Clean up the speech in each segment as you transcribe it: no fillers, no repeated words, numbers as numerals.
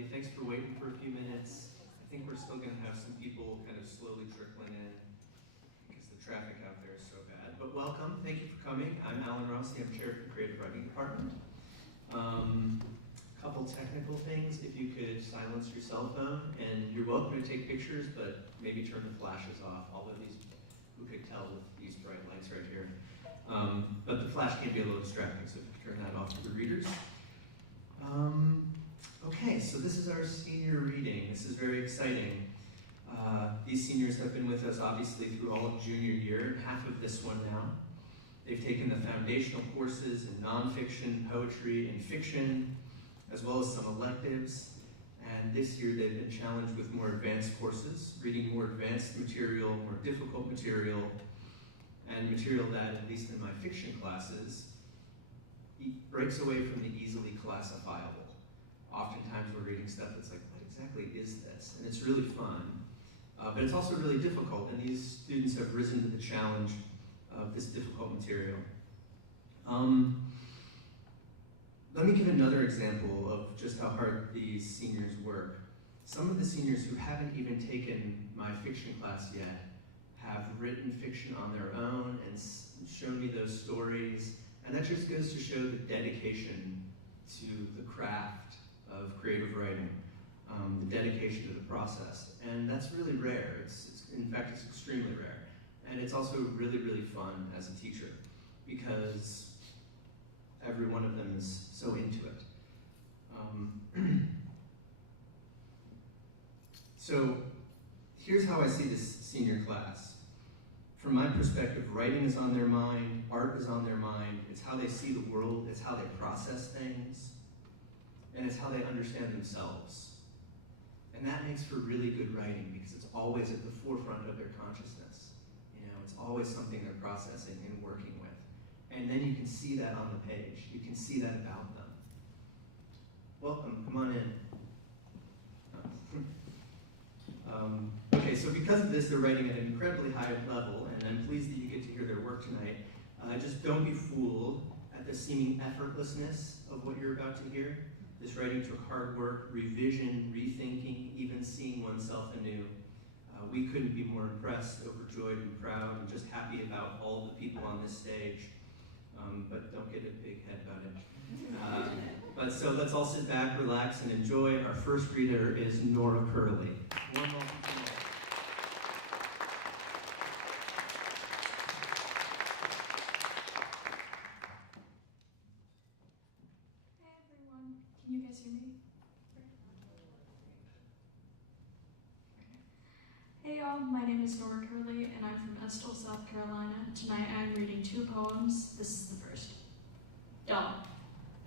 everybody. Thanks for waiting for a few minutes. I think we're still going to have some people kind of slowly trickling in because the traffic out there is so bad. But welcome. Thank you for coming. I'm Alan Romsey. I'm chair of the Creative Writing Department. Couple technical things. If you could silence your cell phone, and you're welcome to take pictures, but maybe turn the flashes off. Although who could tell with these bright lights right here? But the flash can be a little distracting, so if you could turn that off for the readers. Okay, so this is our senior reading. This is very exciting. These seniors have been with us obviously through all of junior year, half of this one now. They've taken the foundational courses in nonfiction, poetry, and fiction, as well as some electives. And this year they've been challenged with more advanced courses, reading more advanced material, more difficult material, and material that, at least in my fiction classes, breaks away from the easily classifiable. Oftentimes we're reading stuff that's like, what exactly is this? And it's really fun, but it's also really difficult, and these students have risen to the challenge of this difficult material. Let me give another example of just how hard these seniors work. Some of the seniors who haven't even taken my fiction class yet have written fiction on their own and shown me those stories, and that just goes to show the dedication to the craft of creative writing, the dedication to the process, and that's really rare. In fact, it's extremely rare, and it's also really, really fun as a teacher because every one of them is so into it. So here's how I see this senior class. From my perspective, writing is on their mind, art is on their mind, it's how they see the world, it's how they process things, and it's how they understand themselves. And that makes for really good writing because it's always at the forefront of their consciousness. You know, it's always something they're processing and working with. And then you can see that on the page. You can see that about them. Welcome, come on in. Okay, so because of this, they're writing at an incredibly high level, and I'm pleased that you get to hear their work tonight. Just don't be fooled at the seeming effortlessness of what you're about to hear. This writing took hard work, revision, rethinking, even seeing oneself anew. We couldn't be more impressed, overjoyed, and proud, and just happy about all the people on this stage. But don't get a big head about it. But so let's all sit back, relax, and enjoy. Our first reader is Nora Curley. One moment. Hey everyone, can you guys hear me? Hey y'all, my name is Nora Curley, and I'm from Estill, South Carolina. Tonight I'm reading 2 poems. This is the first. Doll.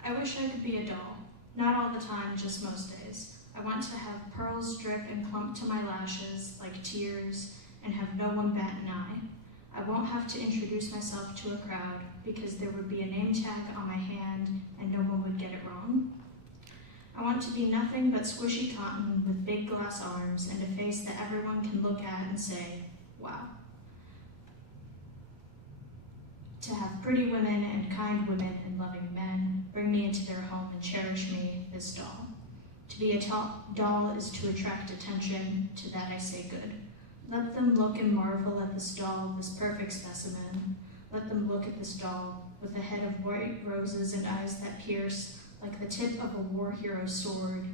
I wish I could be a doll. Not all the time, just most days. I want to have pearls drip and clump to my lashes like tears and have no one bat an eye. I won't have to introduce myself to a crowd because there would be a name tag on my hand and no one would get it wrong. I want to be nothing but squishy cotton with big glass arms and a face that everyone can look at and say, wow. To have pretty women and kind women and loving men bring me into their home and cherish me, this doll. To be a doll is to attract attention, to that I say good. Let them look and marvel at this doll, this perfect specimen. Let them look at this doll with a head of white roses and eyes that pierce like the tip of a war hero's sword.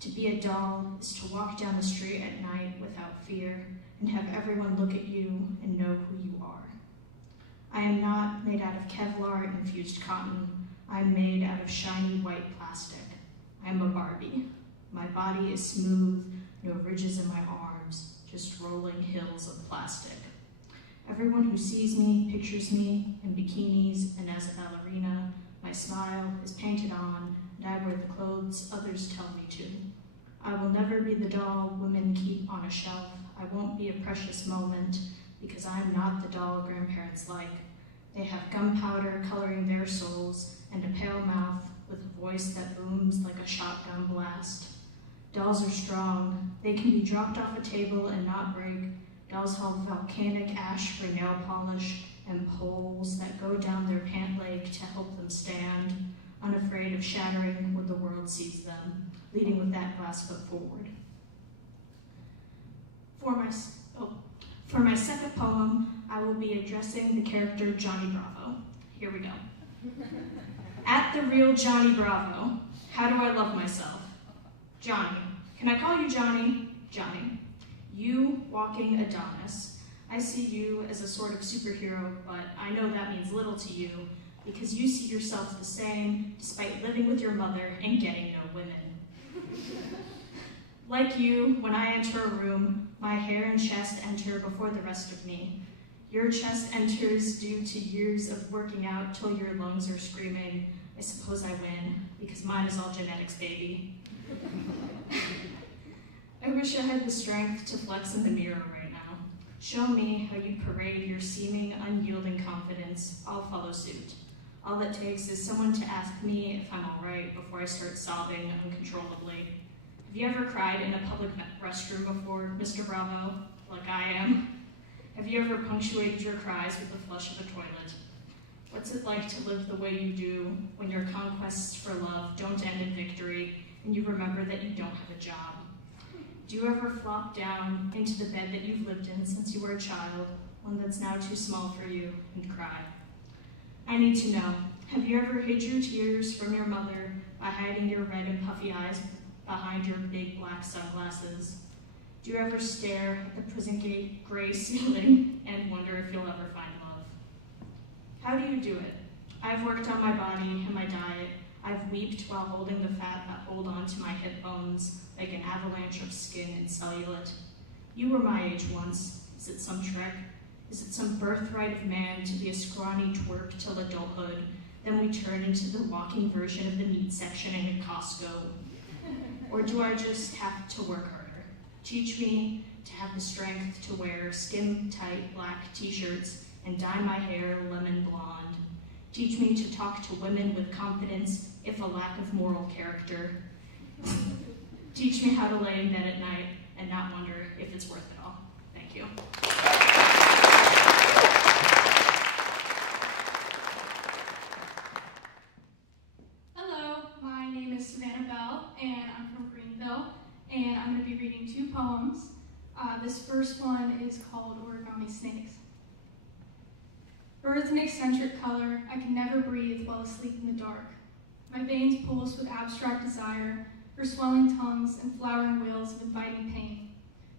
To be a doll is to walk down the street at night without fear and have everyone look at you and know who you are. I am not made out of Kevlar infused cotton. I am made out of shiny white plastic. I am a Barbie. My body is smooth, no ridges in my arms, just rolling hills of plastic. Everyone who sees me pictures me in bikinis and as a ballerina. My smile is painted on, and I wear the clothes others tell me to. I will never be the doll women keep on a shelf. I won't be a precious moment, because I am not the doll grandparents like. They have gunpowder coloring their souls, and a pale mouth with a voice that booms like a shotgun blast. Dolls are strong. They can be dropped off a table and not break. Dolls have volcanic ash for nail polish, and poles that go down their pant leg to help them stand, unafraid of shattering when the world sees them. leading with that glass foot forward. For my second poem, I will be addressing the character Johnny Bravo. Here we go. At the real Johnny Bravo, how do I love myself? Johnny. Can I call you Johnny? Johnny. You, walking Adonis. I see you as a sort of superhero, but I know that means little to you because you see yourself the same despite living with your mother and getting no women. Like you, when I enter a room, my hair and chest enter before the rest of me. Your chest enters due to years of working out till your lungs are screaming, I suppose I win, because mine is all genetics, baby. I wish I had the strength to flex in the mirror right now. Show me how you parade your seeming unyielding confidence. I'll follow suit. All it takes is someone to ask me if I'm all right before I start sobbing uncontrollably. Have you ever cried in a public restroom before, Mr. Bravo, like I am? Have you ever punctuated your cries with the flush of a toilet? What's it like to live the way you do when your conquests for love don't end in victory and you remember that you don't have a job? Do you ever flop down into the bed that you've lived in since you were a child, one that's now too small for you, and cry? I need to know, have you ever hid your tears from your mother by hiding your red and puffy eyes behind your big black sunglasses? Do you ever stare at the prison gate gray ceiling and wonder if you'll ever find love? How do you do it? I've worked on my body and my diet. I've weeped while holding the fat that hold on to my hip bones like an avalanche of skin and cellulite. You were my age once. Is it some trick? Is it some birthright of man to be a scrawny twerp till adulthood? Then we turn into the walking version of the meat section in a Costco. Or do I just have to work harder? Teach me to have the strength to wear skin-tight black t-shirts and dye my hair lemon blonde. Teach me to talk to women with confidence, if a lack of moral character. Teach me how to lay in bed at night and not wonder if it's worth it all. Thank you. Hello, my name is Savannah Bell, and I'm from Greenville, and I'm going to be reading two poems. This first one is called Origami Snakes. Birds an eccentric color, I can never breathe while asleep in the dark. My veins pulse with abstract desire, for swelling tongues and flowering wheels of inviting pain,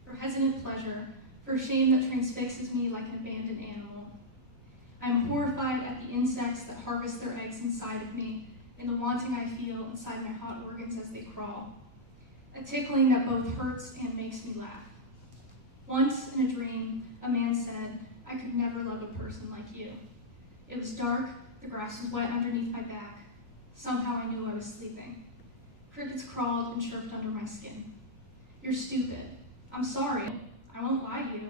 for hesitant pleasure, for shame that transfixes me like an abandoned animal. I am horrified at the insects that harvest their eggs inside of me, and the wanting I feel inside my hot organs as they crawl. A tickling that both hurts and makes me laugh. Once in a dream, a man said, I could never love a person like you. It was dark, the grass was wet underneath my back. Somehow I knew I was sleeping. Crickets crawled and chirped under my skin. You're stupid. I'm sorry. I won't lie to you.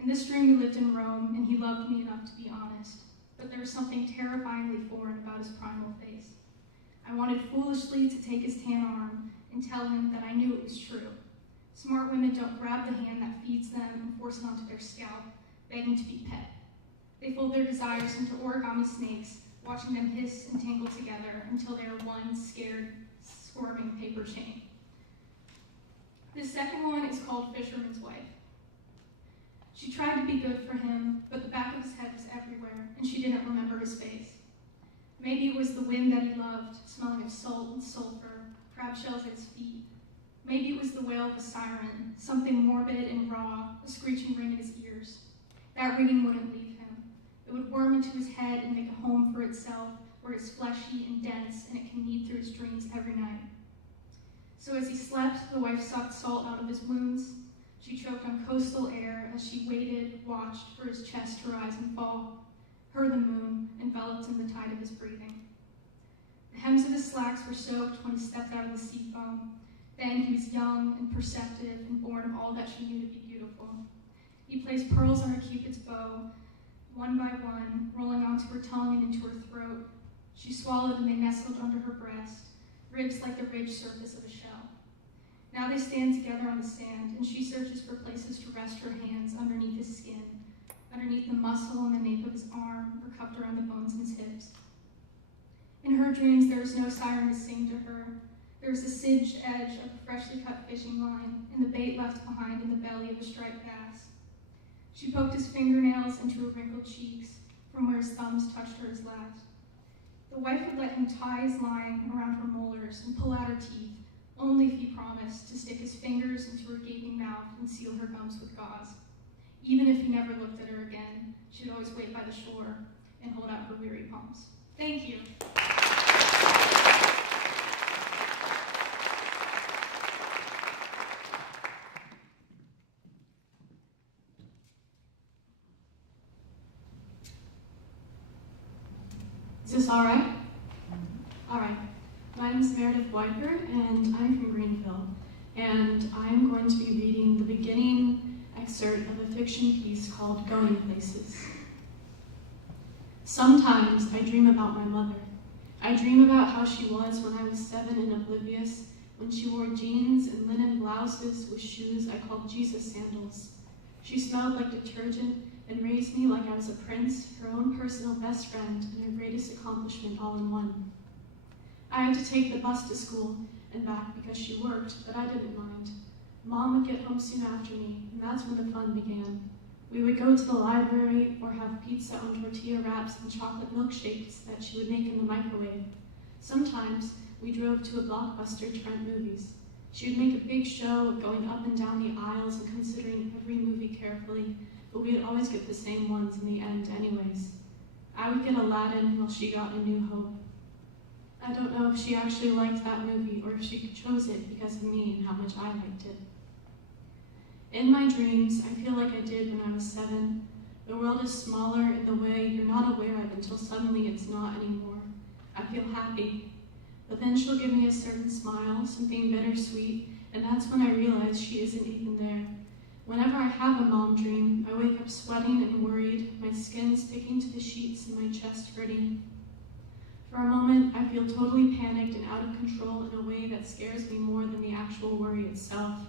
In this dream we lived in Rome, and he loved me enough to be honest, but there was something terrifyingly foreign about his primal face. I wanted foolishly to take his tan arm and tell him that I knew it was true. Smart women don't grab the hand that feeds them and force it onto their scalp, begging to be pet. They fold their desires into origami snakes, watching them hiss and tangle together until they are one scared, squirming paper chain. The second one is called Fisherman's Wife. She tried to be good for him, but the back of his head was everywhere, and she didn't remember his face. Maybe it was the wind that he loved, smelling of salt and sulfur, crab shells at his feet. Maybe it was the wail of a siren, something morbid and raw, a screeching ring in his ears. That ringing wouldn't leave him. It would worm into his head and make a home for itself, where it's fleshy and dense, and it can knead through his dreams every night. So as he slept, the wife sucked salt out of his wounds. She choked on coastal air as she waited, watched for his chest to rise and fall. Her, the moon, enveloped in the tide of his breathing. The hems of his slacks were soaked when he stepped out of the sea foam. Then he was young and perceptive and born of all that she knew to be beautiful. He placed pearls on her Cupid's bow, one by one, rolling onto her tongue and into her throat. She swallowed and they nestled under her breast, ribs like the ridged surface of a shell. Now they stand together on the sand, and she searches for places to rest her hands underneath his skin, underneath the muscle and the nape of his arm, or cupped around the bones in his hips. In her dreams, there is no siren to sing to her. There was a singed edge of a freshly cut fishing line, and the bait left behind in the belly of a striped bass. She poked his fingernails into her wrinkled cheeks, from where his thumbs touched hers last. The wife would let him tie his line around her molars and pull out her teeth, only if he promised to stick his fingers into her gaping mouth and seal her gums with gauze. Even if he never looked at her again, she'd always wait by the shore and hold out her weary palms. Thank you. Is this all right? All right. My name is Meredith Wiper, and I'm from Greenville. And I'm going to be reading the beginning excerpt of a fiction piece called Going Places. Sometimes I dream about my mother. I dream about how she was when I was 7 and oblivious, when she wore jeans and linen blouses with shoes I called Jesus sandals. She smelled like detergent and raised me like I was a prince, her own personal best friend, and her greatest accomplishment all in one. I had to take the bus to school and back because she worked, but I didn't mind. Mom would get home soon after me, and that's when the fun began. We would go to the library or have pizza on tortilla wraps and chocolate milkshakes that she would make in the microwave. Sometimes we drove to a Blockbuster to rent movies. She would make a big show of going up and down the aisles and considering every movie carefully, but we would always get the same ones in the end anyways. I would get Aladdin while she got A New Hope. I don't know if she actually liked that movie or if she chose it because of me and how much I liked it. In my dreams, I feel like I did when I was 7. The world is smaller in the way you're not aware of until suddenly it's not anymore. I feel happy. But then she'll give me a certain smile, something bittersweet, and that's when I realize she isn't even there. Whenever I have a mom dream, I wake up sweating and worried, my skin sticking to the sheets and my chest hurting. For a moment, I feel totally panicked and out of control in a way that scares me more than the actual worry itself.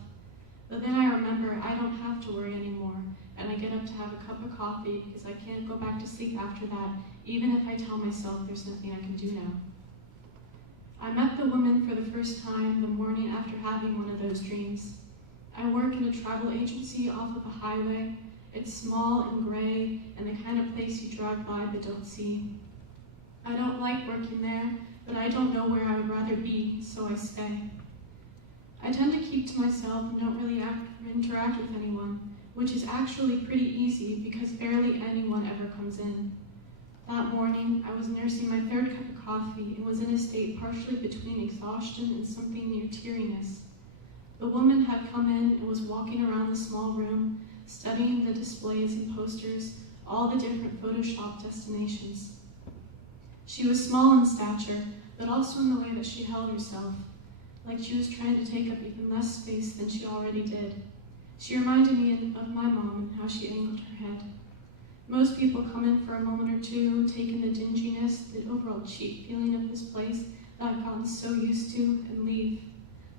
But then I remember I don't have to worry anymore, and I get up to have a cup of coffee because I can't go back to sleep after that, even if I tell myself there's nothing I can do now. I met the woman for the first time the morning after having one of those dreams. I work in a travel agency off of a highway. It's small and gray and the kind of place you drive by but don't see. I don't like working there, but I don't know where I would rather be, so I stay. I tend to keep to myself and don't really interact with anyone, which is actually pretty easy because barely anyone ever comes in. That morning, I was nursing my 3rd cup of coffee and was in a state partially between exhaustion and something near teariness. The woman had come in and was walking around the small room, studying the displays and posters, all the different Photoshop destinations. She was small in stature, but also in the way that she held herself, like she was trying to take up even less space than she already did. She reminded me of my mom and how she angled her head. Most people come in for a moment or two, take in the dinginess, the overall cheap feeling of this place that I've gotten so used to, and leave.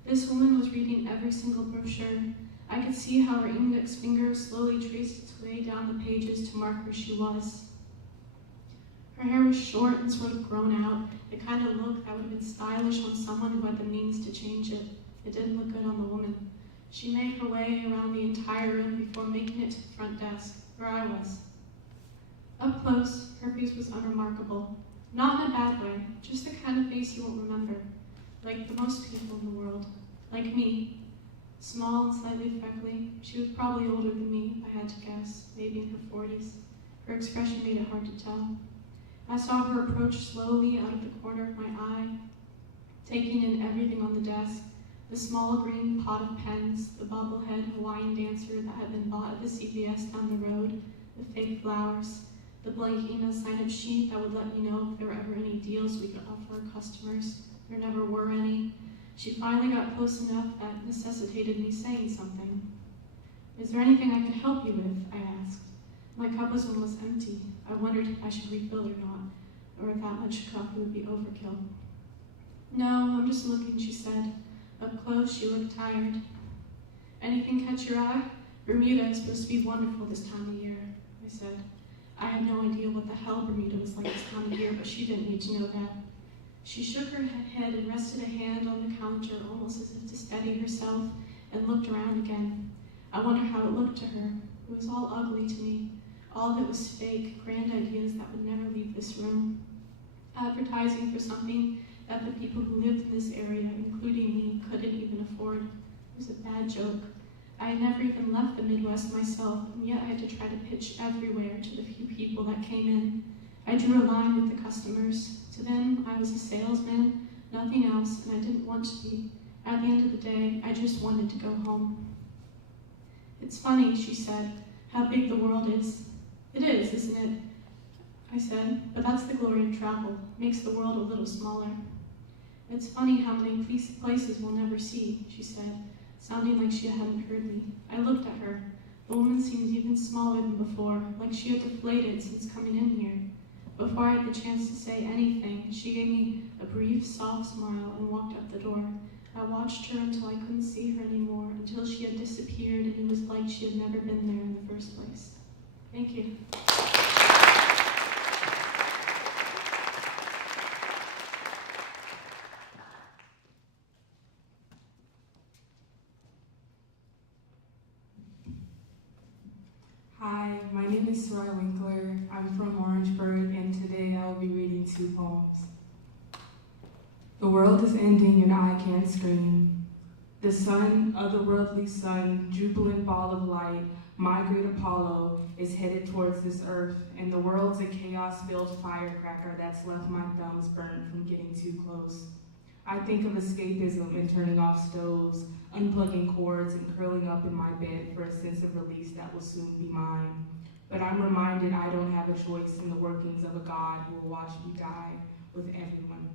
This woman was reading every single brochure. I could see how her index finger slowly traced its way down the pages to mark where she was. Her hair was short and sort of grown out, the kind of look that would have been stylish on someone who had the means to change it. It didn't look good on the woman. She made her way around the entire room before making it to the front desk, where I was. Up close, her face was unremarkable. Not in a bad way, just the kind of face you won't remember. Like the most people in the world. Like me. Small and slightly freckly. She was probably older than me, if I had to guess, maybe in her 40s. Her expression made it hard to tell. I saw her approach slowly out of the corner of my eye, taking in everything on the desk, the small green pot of pens, the bobblehead Hawaiian dancer that had been bought at the CVS down the road, the fake flowers, the blank email sign-up sheet that would let me know if there were ever any deals we could offer our customers. There never were any. She finally got close enough that necessitated me saying something. "Is there anything I could help you with?" I asked. My cup was almost empty. I wondered if I should refill or not, or if that much coffee would be overkill. "No, I'm just looking," she said. Up close, she looked tired. "Anything catch your eye? Bermuda is supposed to be wonderful this time of year," I said. I had no idea what the hell Bermuda was like this time of year, but she didn't need to know that. She shook her head and rested a hand on the counter, almost as if to steady herself, and looked around again. I wonder how it looked to her. It was all ugly to me. All of it was fake, grand ideas that would never leave this room. Advertising for something that the people who lived in this area, including me, couldn't even afford. It was a bad joke. I had never even left the Midwest myself, and yet I had to try to pitch everywhere to the few people that came in. I drew a line with the customers. To them, I was a salesman, nothing else, and I didn't want to be. At the end of the day, I just wanted to go home. It's funny, she said, how big the world is. It is, isn't it? I said, but that's the glory of travel. Makes the world a little smaller. It's funny how many places we'll never see, she said, sounding like she hadn't heard me. I looked at her. The woman seemed even smaller than before, like she had deflated since coming in here. Before I had the chance to say anything, she gave me a brief, soft smile and walked out the door. I watched her until I couldn't see her anymore, until she had disappeared and it was like she had never been there in the first place. Thank you. Hi, my name is Sarai Winkler. I'm from Orangeburg, and today I will be reading 2 poems. The world is ending and I can't scream. The sun, otherworldly sun, jubilant ball of light, my great Apollo, is headed towards this earth, and the world's a chaos-filled firecracker that's left my thumbs burnt from getting too close. I think of escapism and turning off stoves, unplugging cords and curling up in my bed for a sense of release that will soon be mine. But I'm reminded I don't have a choice in the workings of a God who will watch me die with everyone.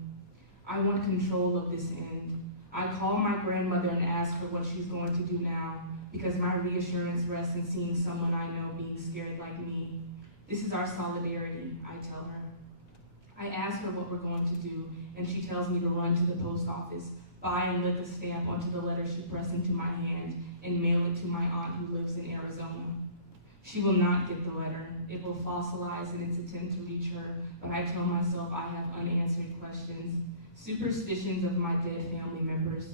I want control of this end. I call my grandmother and ask her what she's going to do now, because my reassurance rests in seeing someone I know being scared like me. This is our solidarity, I tell her. I ask her what we're going to do, and she tells me to run to the post office, buy and lick a stamp onto the letter she pressed into my hand, and mail it to my aunt who lives in Arizona. She will not get the letter. It will fossilize in its attempt to reach her, but I tell myself I have unanswered questions, superstitions of my dead family members.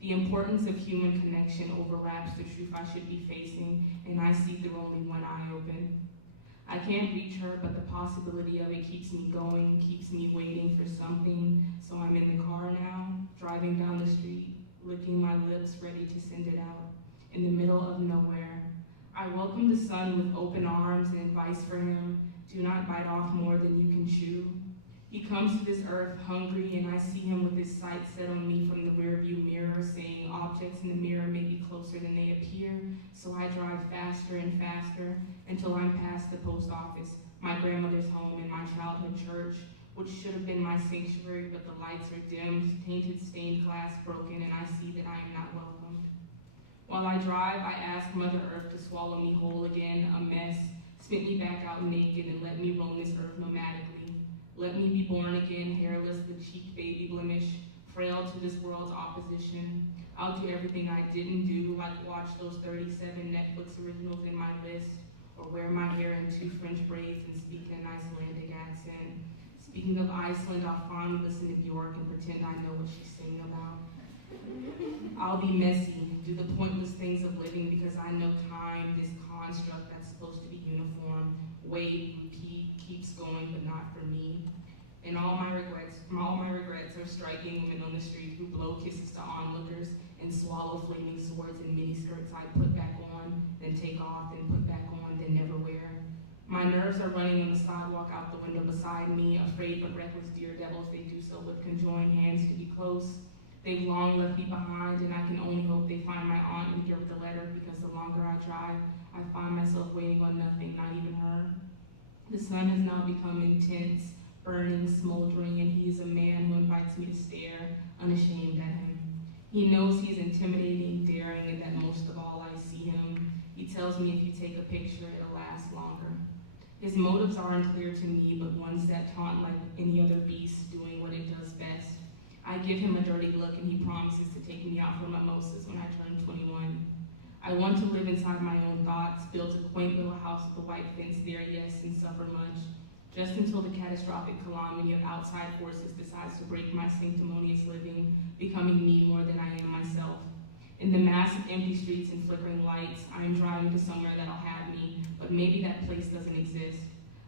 The importance of human connection overlaps the truth I should be facing, and I see through only one eye open. I can't reach her, but the possibility of it keeps me going, keeps me waiting for something, so I'm in the car now, driving down the street, licking my lips, ready to send it out, in the middle of nowhere. I welcome the sun with open arms and advice for him, do not bite off more than you can chew. He comes to this earth hungry, and I see him with his sight set on me from the rearview mirror, saying objects in the mirror may be closer than they appear, so I drive faster and faster until I'm past the post office, my grandmother's home, and my childhood church, which should have been my sanctuary, but the lights are dimmed, tainted stained glass broken, and I see that I am not welcomed. While I drive, I ask Mother Earth to swallow me whole again, a mess, spit me back out naked, and let me roam this earth nomadically. Let me be born again, hairless, the cheek baby blemish, frail to this world's opposition. I'll do everything I didn't do, like watch those 37 Netflix originals in my list, or wear my hair in 2 French braids and speak in an Icelandic accent. Speaking of Iceland, I'll finally listen to Bjork and pretend I know what she's singing about. I'll be messy, do the pointless things of living because I know time, this construct that's supposed to be uniform, wait, repeat, keeps going, but not for me. And all my regrets are striking women on the street who blow kisses to onlookers and swallow flaming swords in miniskirts I put back on, then take off, then put back on, then never wear. My nerves are running on the sidewalk out the window beside me, afraid but reckless dear devils, they do so with conjoined hands to be close. They've long left me behind, and I can only hope they find my aunt and give her the letter, because the longer I drive, I find myself waiting on nothing, not even her. The sun has now become intense, burning, smoldering, and he is a man who invites me to stare, unashamed at him. He knows he's intimidating, daring, and that most of all I see him. He tells me if you take a picture, it'll last longer. His motives are unclear to me, but ones that taunt like any other beast doing what it does best. I give him a dirty look, and he promises to take me out for mimosas when I turn 21. I want to live inside my own thoughts, build a quaint little house with a white fence there, yes, and suffer much. just until the catastrophic calamity of outside forces decides to break my sanctimonious living, becoming me more than I am myself. In the mass of empty streets and flickering lights, I am driving to somewhere that'll have me, but maybe that place doesn't exist.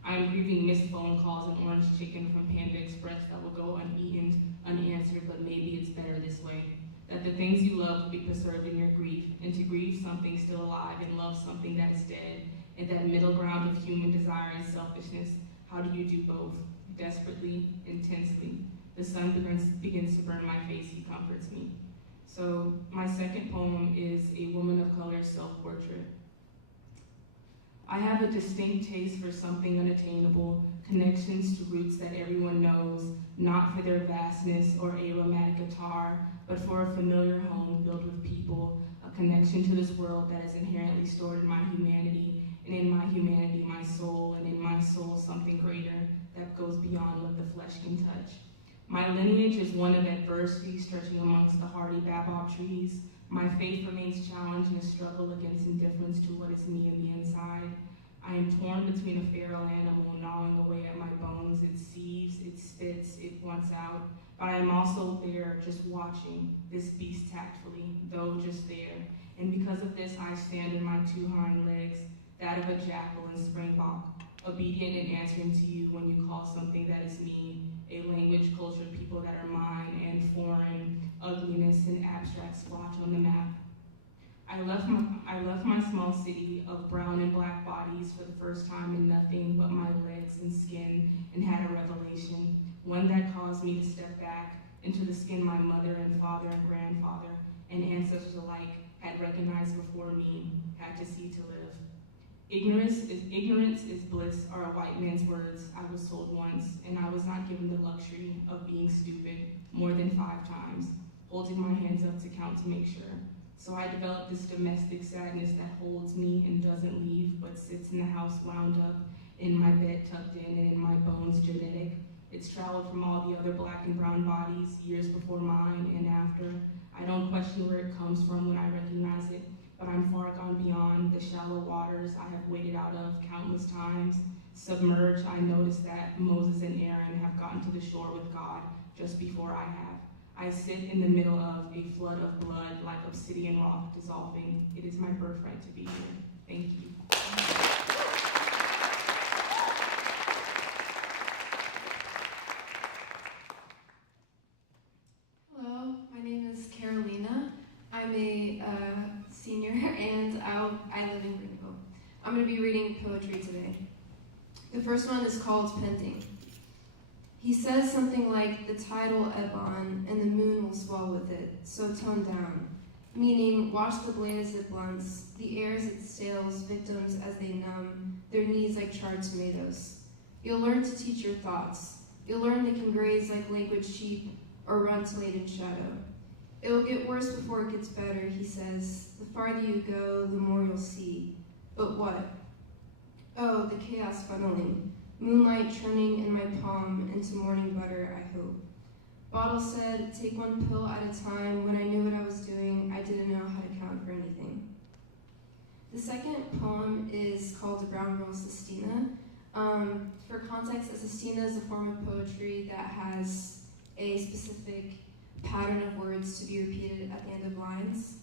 I am grieving missed phone calls and orange chicken from Panda Express that will go uneaten, unanswered, but maybe it's better this way. That the things you love will be preserved in your grief, and to grieve something still alive and love something that is dead, and that middle ground of human desire and selfishness. How do you do both? Desperately, intensely. The sun begins to burn my face, he comforts me. So my second poem is a woman of color self-portrait. I have a distinct taste for something unattainable, connections to roots that everyone knows, not for their vastness or aromatic guitar, but for a familiar home filled with people, a connection to this world that is inherently stored in my humanity, and in my humanity, my soul, and in my soul, something greater that goes beyond what the flesh can touch. My lineage is one of adversity stretching amongst the hardy baobab trees. My faith remains challenged in a struggle against indifference to what is me in the inside. I am torn between a feral animal gnawing away at my bones. It seethes, it spits, it wants out. But I am also there, just watching this beast tactfully, though just there. And because of this, I stand on my two hind legs, that of a jackal and springbok, obedient and answering to you when you call something that is me, a language, culture, people that are mine, and foreign, ugliness and abstract splotch on the map. I left my small city of brown and black bodies for the first time in nothing but my legs and skin, and had a revelation, one that caused me to step back into the skin my mother and father and grandfather and ancestors alike had recognized before me, had to see to live. Ignorance is bliss are a white man's words, I was told once, and I was not given the luxury of being stupid more than 5 times, holding my hands up to count to make sure. So I developed this domestic sadness that holds me and doesn't leave, but sits in the house wound up, in my bed tucked in, and in my bones genetic. It's traveled from all the other black and brown bodies, years before mine and after. I don't question where it comes from when I recognize it, but I'm far gone beyond the shallow waters I have waded out of countless times. Submerged, I noticed that Moses and Aaron have gotten to the shore with God just before I have. I sit in the middle of a flood of blood like obsidian rock dissolving. It is my birthright to be here. Thank you. Hello, my name is Carolina. I'm a senior and I live in Greenville. I'm going to be reading poetry today. The first one is called Pending. He says something like, the tide will ebb on and the moon will swell with it, so tone down. Meaning, watch the blade as it blunts, the air as it sails, victims as they numb, their knees like charred tomatoes. You'll learn to teach your thoughts. You'll learn they can graze like languid sheep or run to late in shadow. It'll get worse before it gets better, he says. The farther you go, the more you'll see. But what? Oh, the chaos funneling. Moonlight churning in my palm into morning butter, I hope. Bottle said, take one pill at a time. When I knew what I was doing, I didn't know how to count for anything. The second poem is called The Brown Girl Sestina. For context, a sestina is a form of poetry that has a specific pattern of words to be repeated at the end of lines.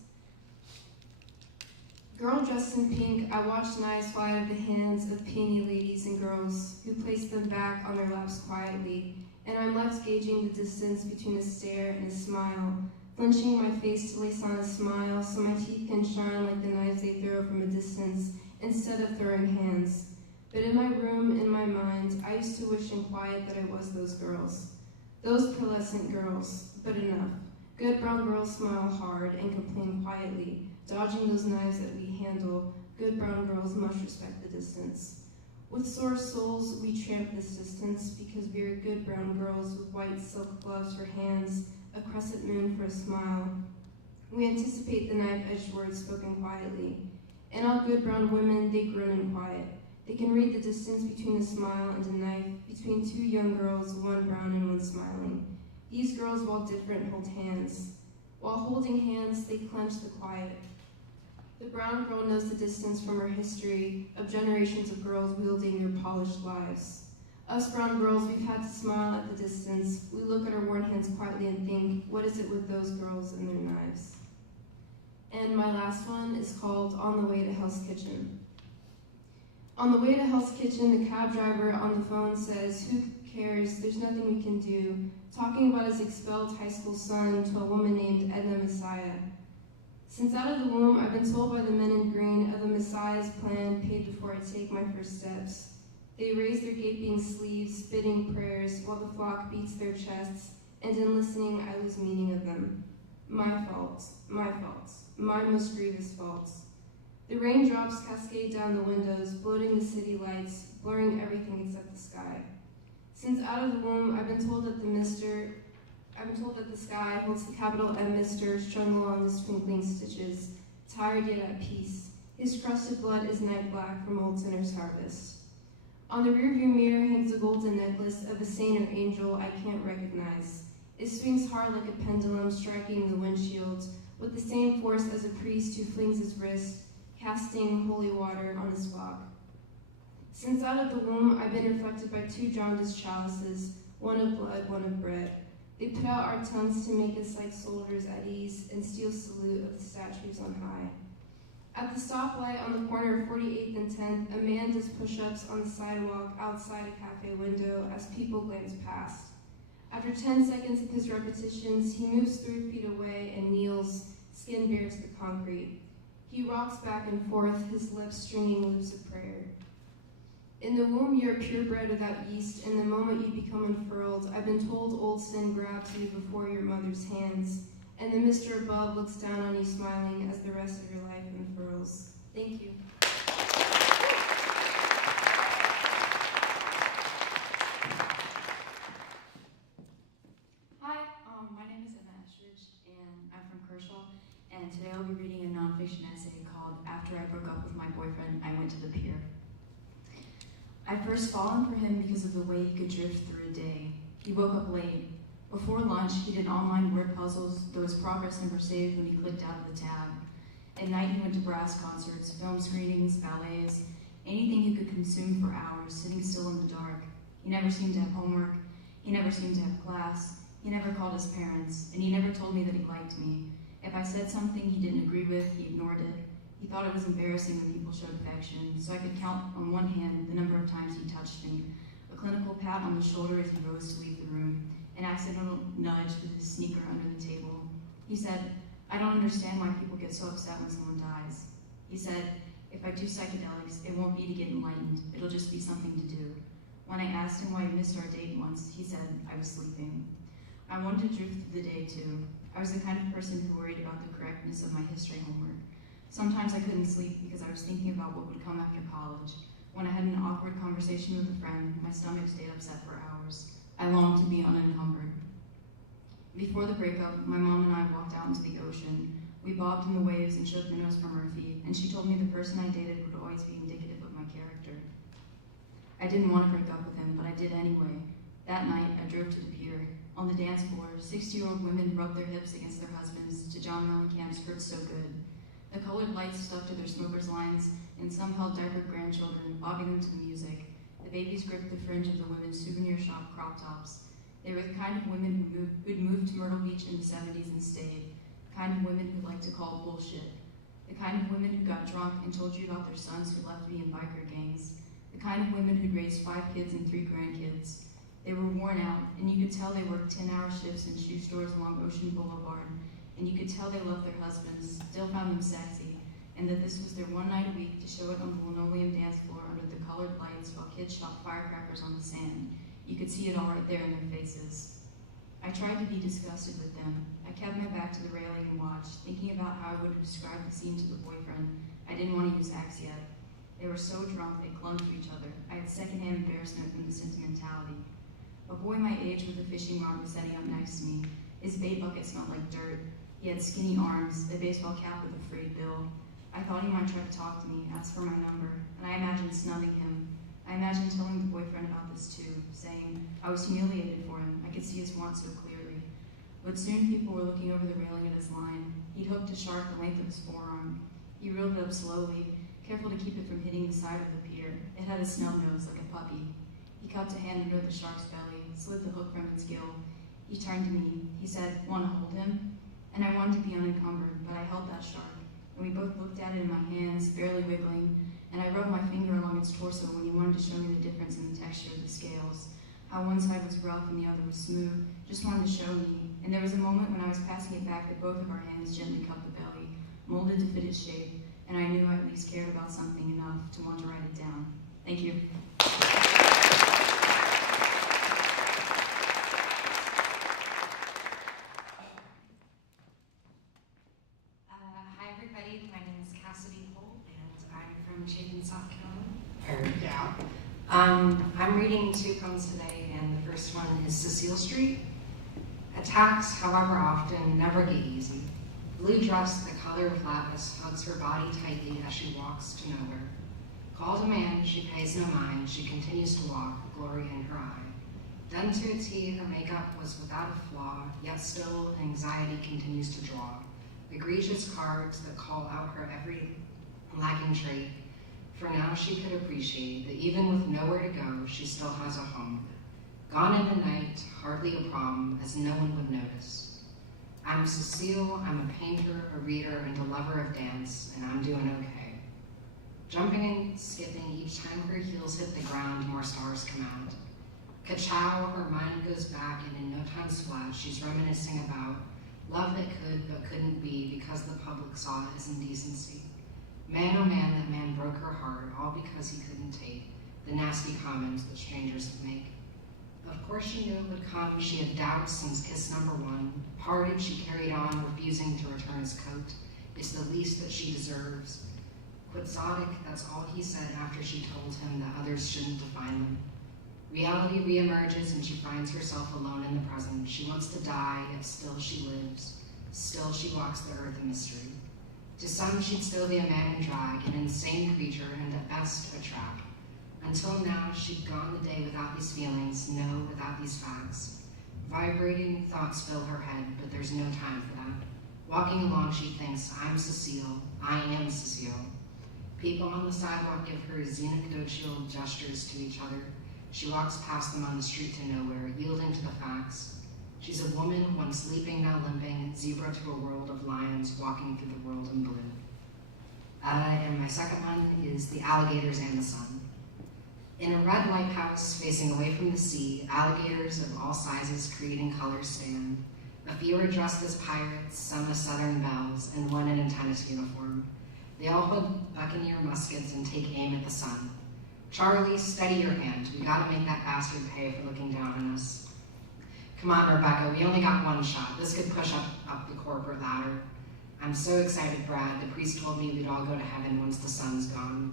Girl dressed in pink, I watched knives fly out of the hands of peony ladies and girls who placed them back on their laps quietly, and I'm left gauging the distance between a stare and a smile, flinching my face to lace on a smile so my teeth can shine like the knives they throw from a distance instead of throwing hands. But in my room, in my mind, I used to wish in quiet that I was those girls. Those pearlescent girls, but enough. Good brown girls smile hard and complain quietly, dodging those knives that we handle. Good brown girls must respect the distance. With sore souls, we tramp this distance because we are good brown girls with white silk gloves for hands, a crescent moon for a smile. We anticipate the knife-edged words spoken quietly. And all good brown women, they grin in quiet. They can read the distance between a smile and a knife, between 2 young girls, one brown and one smiling. These girls, while different, hold hands. While holding hands, they clench the quiet. The brown girl knows the distance from her history of generations of girls wielding their polished lives. Us brown girls, we've had to smile at the distance. We look at our worn hands quietly and think, what is it with those girls and their knives? And my last one is called On the Way to Hell's Kitchen. On the way to Hell's Kitchen, the cab driver on the phone says, who cares, there's nothing we can do, talking about his expelled high school son to a woman named Edna Messiah. Since out of the womb, I've been told by the men in green of a Messiah's plan paid before I take my first steps. They raise their gaping sleeves, spitting prayers, while the flock beats their chests, and in listening, I lose meaning of them. My faults, my most grievous faults. The raindrops cascade down the windows, bloating the city lights, blurring everything except the sky. Since out of the womb, I've been told that the sky holds the capital M Mister strung along the twinkling stitches, tired yet at peace. His crusted blood is night black from old sinner's harvest. On the rearview mirror hangs a golden necklace of a saint or angel I can't recognize. It swings hard like a pendulum striking the windshield, with the same force as a priest who flings his wrist, casting holy water on his flock. Since out of the womb, I've been reflected by two jaundiced chalices, one of blood, one of bread. They put out our tongues to make us like soldiers at ease and steal salute of the statues on high. At the stoplight on the corner of 48th and 10th, a man does push-ups on the sidewalk outside a cafe window as people glance past. After 10 seconds of his repetitions, he moves 3 feet away and kneels, skin bare to the concrete. He rocks back and forth, his lips stringing loops of prayer. In the womb, you're purebred without yeast, and the moment you become unfurled, I've been told old sin grabs you before your mother's hands, and the Mister above looks down on you smiling as the rest of your life unfurls. Thank you. Hi, my name is Emma Estridge, and I'm from Kershaw, and today I'll be reading a nonfiction essay called After I Broke Up With My Boyfriend, I Went to the Pier. I'd first fallen for him because of the way he could drift through a day. He woke up late. Before lunch, he did online word puzzles, though his progress never saved when he clicked out of the tab. At night, he went to brass concerts, film screenings, ballets, anything he could consume for hours, sitting still in the dark. He never seemed to have homework. He never seemed to have class. He never called his parents, and he never told me that he liked me. If I said something he didn't agree with, he ignored it. He thought it was embarrassing when people showed affection, so I could count on one hand the number of times he touched me, a clinical pat on the shoulder as he rose to leave the room, an accidental nudge with his sneaker under the table. He said, I don't understand why people get so upset when someone dies. He said, if I do psychedelics, it won't be to get enlightened, it'll just be something to do. When I asked him why he missed our date once, he said, I was sleeping. I wanted to drift through the day too. I was the kind of person who worried about the correctness of my history homework. Sometimes I couldn't sleep because I was thinking about what would come after college. When I had an awkward conversation with a friend, my stomach stayed upset for hours. I longed to be unencumbered. Before the breakup, my mom and I walked out into the ocean. We bobbed in the waves and shook minnows from our feet, and she told me the person I dated would always be indicative of my character. I didn't want to break up with him, but I did anyway. That night, I drove to the pier. On the dance floor, 60-year-old women rubbed their hips against their husbands to John Mellencamp's Hurts So Good. The colored lights stuck to their smokers' lines, and some held diapered grandchildren, bobbing them to the music. The babies gripped the fringe of the women's souvenir shop crop tops. They were the kind of women who'd moved to Myrtle Beach in the 70s and stayed, the kind of women who liked to call bullshit, the kind of women who got drunk and told you about their sons who left to be in biker gangs, the kind of women who'd raised 5 kids and 3 grandkids. They were worn out, and you could tell they worked 10-hour shifts in shoe stores along Ocean Boulevard, and you could tell they loved their husbands, still found them sexy, and that this was their one night a week to show it on the linoleum dance floor under the colored lights while kids shot firecrackers on the sand. You could see it all right there in their faces. I tried to be disgusted with them. I kept my back to the railing and watched, thinking about how I would have described the scene to the boyfriend. I didn't want to use axe yet. They were so drunk they clung to each other. I had secondhand embarrassment from the sentimentality. A boy my age with a fishing rod was setting up next to me. His bait bucket smelled like dirt. He had skinny arms, a baseball cap with a frayed bill. I thought he might try to talk to me, ask for my number, and I imagined snubbing him. I imagined telling the boyfriend about this too, saying I was humiliated for him. I could see his want so clearly. But soon people were looking over the railing at his line. He'd hooked a shark the length of his forearm. He reeled it up slowly, careful to keep it from hitting the side of the pier. It had a snub nose like a puppy. He cupped a hand under the shark's belly, slid the hook from its gill. He turned to me. He said, "Want to hold him?" And I wanted to be unencumbered, but I held that shark, and we both looked at it in my hands, barely wiggling, and I rubbed my finger along its torso when he wanted to show me the difference in the texture of the scales, how one side was rough and the other was smooth, just wanted to show me. And there was a moment when I was passing it back that both of our hands gently cupped the belly, molded to fit its shape, and I knew I at least cared about something enough to want to write it down. Thank you. Hi everybody, my name is Cassidy Holt and I'm from Chapin, South Carolina. I'm reading 2 poems today, and the first one is Cecile Street. Attacks, however often, never get easy. Blue dress, the color of lapis, hugs her body tightly as she walks to nowhere. Called a man, she pays no mind, she continues to walk, glory in her eye. Done to a T, her makeup was without a flaw, yet still anxiety continues to draw. Egregious cards that call out her every lacking trait. For now she could appreciate that even with nowhere to go, she still has a home. Gone in the night, hardly a problem, as no one would notice. I'm Cecile, I'm a painter, a reader, and a lover of dance, and I'm doing okay. Jumping and skipping each time her heels hit the ground, more stars come out. Ka-chow, her mind goes back, and in no time flat, she's reminiscing about love that could but couldn't be because the public saw it as indecency. Man, oh man, that man broke her heart, all because he couldn't take the nasty comments that strangers make. Of course she knew it would come. She had doubts since kiss number 1. Parted, she carried on, refusing to return his coat. It's the least that she deserves. Quixotic, that's all he said after she told him that others shouldn't define them. Reality reemerges and she finds herself alone in the present. She wants to die, yet still she lives. Still she walks the earth in mystery. To some, she'd still be a man in drag, an insane creature, and at best, a trap. Until now, she'd gone the day without these feelings, no, without these facts. Vibrating thoughts fill her head, but there's no time for that. Walking along, she thinks, I'm Cecile, I am Cecile. People on the sidewalk give her xenococial gestures to each other. She walks past them on the street to nowhere, yielding to the facts. She's a woman, once leaping, now limping, zebra to a world of lions, walking through the world in blue. And my second one is The Alligators and the Sun. In a red lighthouse facing away from the sea, alligators of all sizes, creed, and colors stand. A few are dressed as pirates, some as southern belles, and one in a tennis uniform. They all hold buccaneer muskets and take aim at the sun. Charlie, steady your hand. We gotta make that bastard pay for looking down on us. Come on, Rebecca, we only got 1 shot. This could push up the corporate ladder. I'm so excited, Brad. The priest told me we'd all go to heaven once the sun's gone.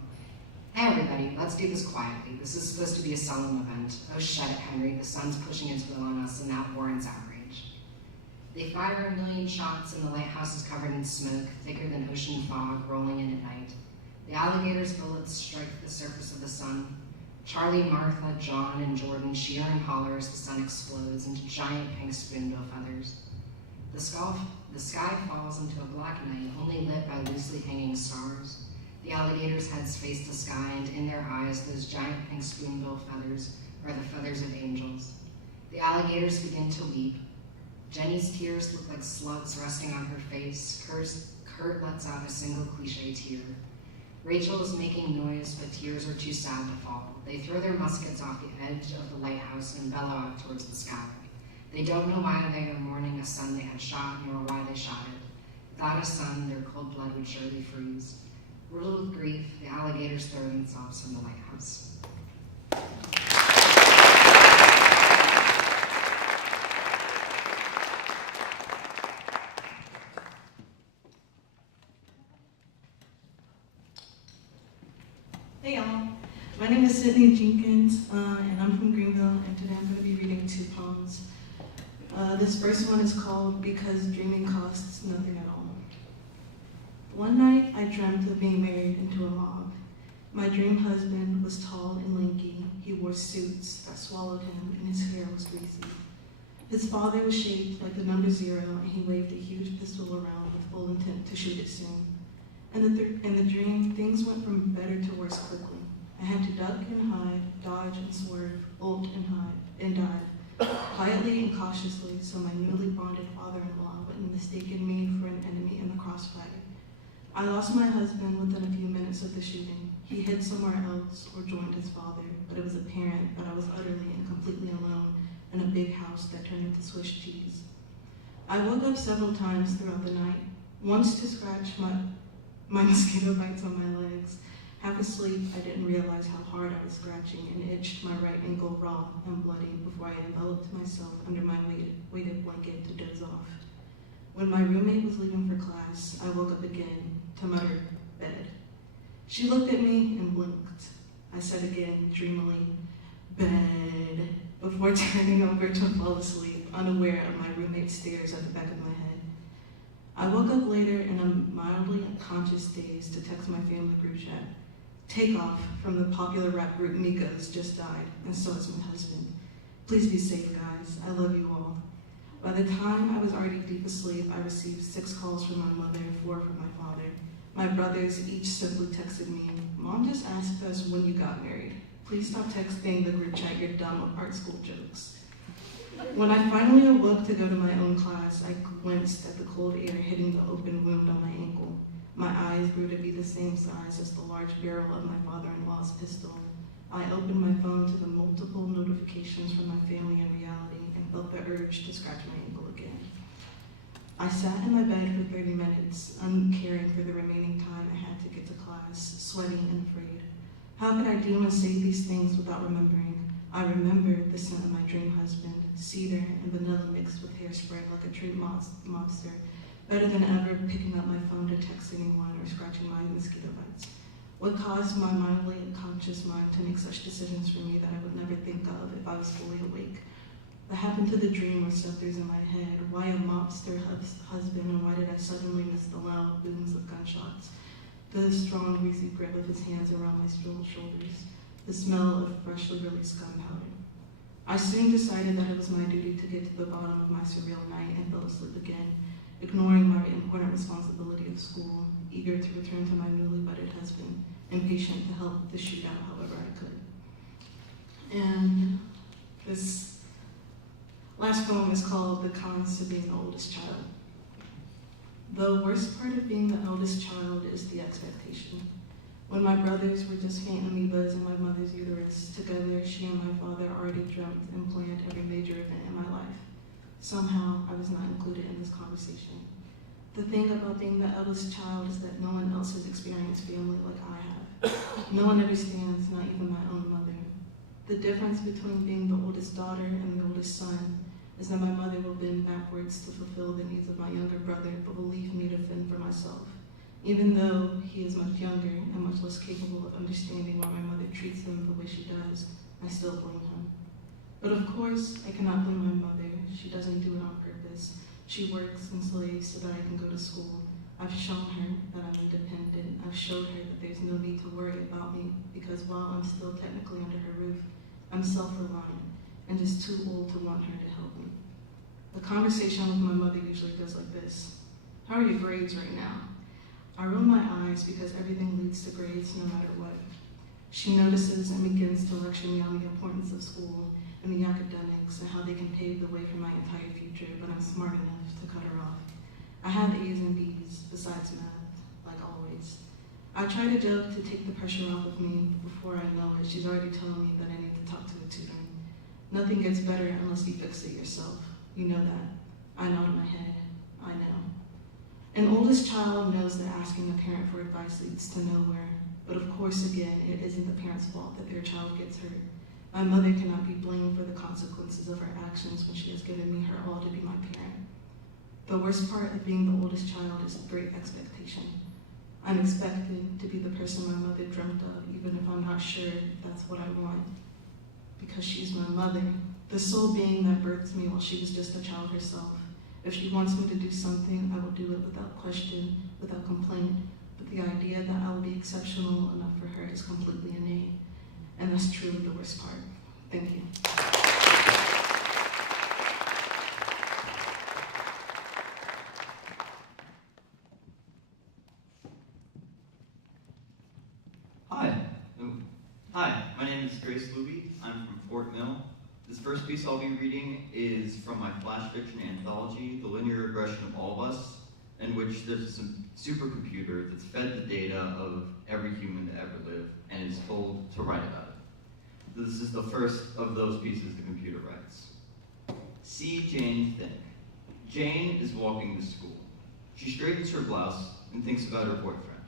Hey, everybody, let's do this quietly. This is supposed to be a solemn event. Oh, shut it, Henry. The sun's pushing its will on us, and that warrants outrage. They fire 1,000,000 shots, and the lighthouse is covered in smoke, thicker than ocean fog, rolling in at night. The alligators' bullets strike the surface of the sun. Charlie, Martha, John, and Jordan shear and holler as the sun explodes into giant pink spoonbill feathers. The sky falls into a black night, only lit by loosely hanging stars. The alligators' heads face the sky, and in their eyes, those giant pink spoonbill feathers are the feathers of angels. The alligators begin to weep. Jenny's tears look like slugs resting on her face. Kurt lets out a single cliche tear. Rachel is making noise, but tears are too sad to fall. They throw their muskets off the edge of the lighthouse and bellow out towards the sky. They don't know why they are mourning a son they had shot, nor why they shot it. Without a son, their cold blood would surely freeze. Riddled with grief, the alligators throw themselves from the lighthouse. Hey y'all, my name is Sydney Jenkins, and I'm from Greenville, and today I'm going to be reading 2 poems. This first one is called Because Dreaming Costs Nothing at All. One night, I dreamt of being married into a mob. My dream husband was tall and lanky. He wore suits that swallowed him, and his hair was greasy. His father was shaped like the number 0, and he waved a huge pistol around with full intent to shoot it soon. In the dream, things went from better to worse quickly. I had to duck and hide, dodge and swerve, ult and hide, and dive, quietly and cautiously, so my newly bonded father-in-law wouldn't mistaken me for an enemy in the crossfire. I lost my husband within a few minutes of the shooting. He hid somewhere else or joined his father, but it was apparent that I was utterly and completely alone in a big house that turned into Swiss cheese. I woke up several times throughout the night, once to scratch my mosquito bites on my legs. Half asleep, I didn't realize how hard I was scratching and itched my right ankle raw and bloody before I enveloped myself under my weighted blanket to doze off. When my roommate was leaving for class, I woke up again to mutter, bed. She looked at me and blinked. I said again, dreamily, bed, before turning over to fall asleep, unaware of my roommate's stares at the back of my head. I woke up later in a mildly unconscious daze to text my family group chat. Takeoff from the popular rap group Migos just died, and so is my husband. Please be safe, guys. I love you all. By the time I was already deep asleep, I received 6 calls from my mother and 4 from my father. My brothers each simply texted me, Mom just asked us when you got married. Please stop texting the group chat your dumb art school jokes. When I finally awoke to go to my own class, I winced at the cold air hitting the open wound on my ankle. My eyes grew to be the same size as the large barrel of my father-in-law's pistol. I opened my phone to the multiple notifications from my family and reality and felt the urge to scratch my ankle again. I sat in my bed for 30 minutes, uncaring for the remaining time I had to get to class, sweating and afraid. How could I do and say these things without remembering? I remembered the scent of my dream husband, cedar and vanilla mixed with hairspray like a true mobster, better than ever picking up my phone to text anyone or scratching my mosquito bites. What caused my mildly unconscious mind to make such decisions for me that I would never think of if I was fully awake? What happened to the dream or stutters in my head? Why a mobster husband, and why did I suddenly miss the loud booms of gunshots? The strong, greasy grip of his hands around my shoulders, the smell of freshly released gunpowder. I soon decided that it was my duty to get to the bottom of my surreal night and fell asleep again, ignoring my important responsibility of school, eager to return to my newly budded husband, impatient to help with the shootout however I could. And this last poem is called The Cons to Being the Oldest Child. The worst part of being the eldest child is the expectation. When my brothers were just faint amoebas in my mother's uterus, together she and my father already dreamt and planned every major event in my life. Somehow, I was not included in this conversation. The thing about being the eldest child is that no one else has experienced family like I have. No one understands, not even my own mother. The difference between being the oldest daughter and the oldest son is that my mother will bend backwards to fulfill the needs of my younger brother, but will leave me to fend for myself. Even though he is much younger and much less capable of understanding why my mother treats him the way she does, I still blame him. But of course, I cannot blame my mother. She doesn't do it on purpose. She works and slaves so that I can go to school. I've shown her that I'm independent. I've showed her that there's no need to worry about me because while I'm still technically under her roof, I'm self-reliant and just too old to want her to help me. The conversation with my mother usually goes like this. How are your grades right now? I roll my eyes because everything leads to grades no matter what. She notices and begins to lecture me on the importance of school and the academics and how they can pave the way for my entire future, but I'm smart enough to cut her off. I have A's and B's besides math, like always. I try to joke to take the pressure off of me, but before I know it, she's already telling me that I need to talk to a tutor. Nothing gets better unless you fix it yourself. You know that. I nod my head. I know. An oldest child knows that asking a parent for advice leads to nowhere, but of course, again, it isn't the parent's fault that their child gets hurt. My mother cannot be blamed for the consequences of her actions when she has given me her all to be my parent. The worst part of being the oldest child is the great expectation. I'm expected to be the person my mother dreamt of, even if I'm not sure if that's what I want, because she's my mother, the sole being that birthed me while she was just a child herself. If she wants me to do something, I will do it without question, without complaint, but the idea that I will be exceptional enough for her is completely innate, and that's truly the worst part. Thank you. Hi, Hi, my name is Grace Luby. I'm from Fort Mill. This first piece I'll be reading is from my flash fiction anthology, The Linear Regression of All of Us, in which there's some supercomputer that's fed the data of every human to ever live and is told to write about it. This is the first of those pieces the computer writes. See Jane think. Jane is walking to school. She straightens her blouse and thinks about her boyfriend.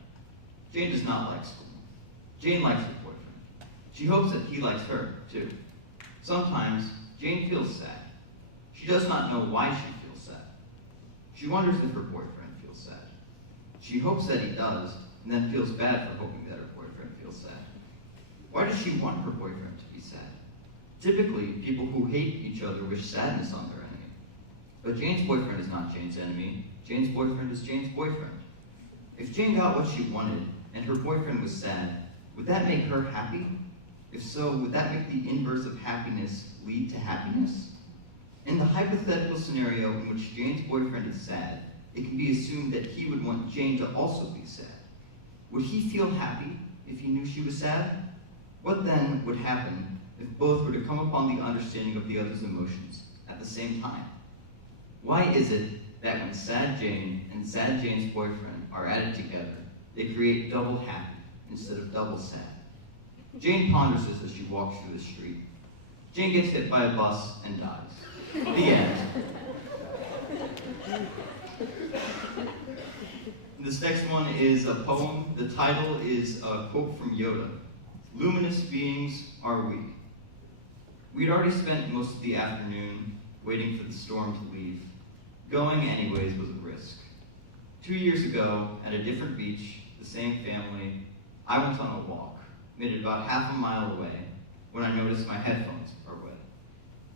Jane does not like school. Jane likes her boyfriend. She hopes that he likes her, too. Sometimes, Jane feels sad. She does not know why she feels sad. She wonders if her boyfriend feels sad. She hopes that he does, and then feels bad for hoping that her boyfriend feels sad. Why does she want her boyfriend to be sad? Typically, people who hate each other wish sadness on their enemy. But Jane's boyfriend is not Jane's enemy. Jane's boyfriend is Jane's boyfriend. If Jane got what she wanted, and her boyfriend was sad, would that make her happy? If so, would that make the inverse of happiness lead to happiness? In the hypothetical scenario in which Jane's boyfriend is sad, it can be assumed that he would want Jane to also be sad. Would he feel happy if he knew she was sad? What then would happen if both were to come upon the understanding of the other's emotions at the same time? Why is it that when sad Jane and sad Jane's boyfriend are added together, they create double happy instead of double sad? Jane ponders this as she walks through the street. Jane gets hit by a bus and dies. The end. This next one is a poem. The title is a quote from Yoda. Luminous beings are we. We'd already spent most of the afternoon waiting for the storm to leave. Going anyways was a risk. 2 years ago, at a different beach, the same family, I went on a walk, made it about half a mile away, when I noticed my headphones are wet.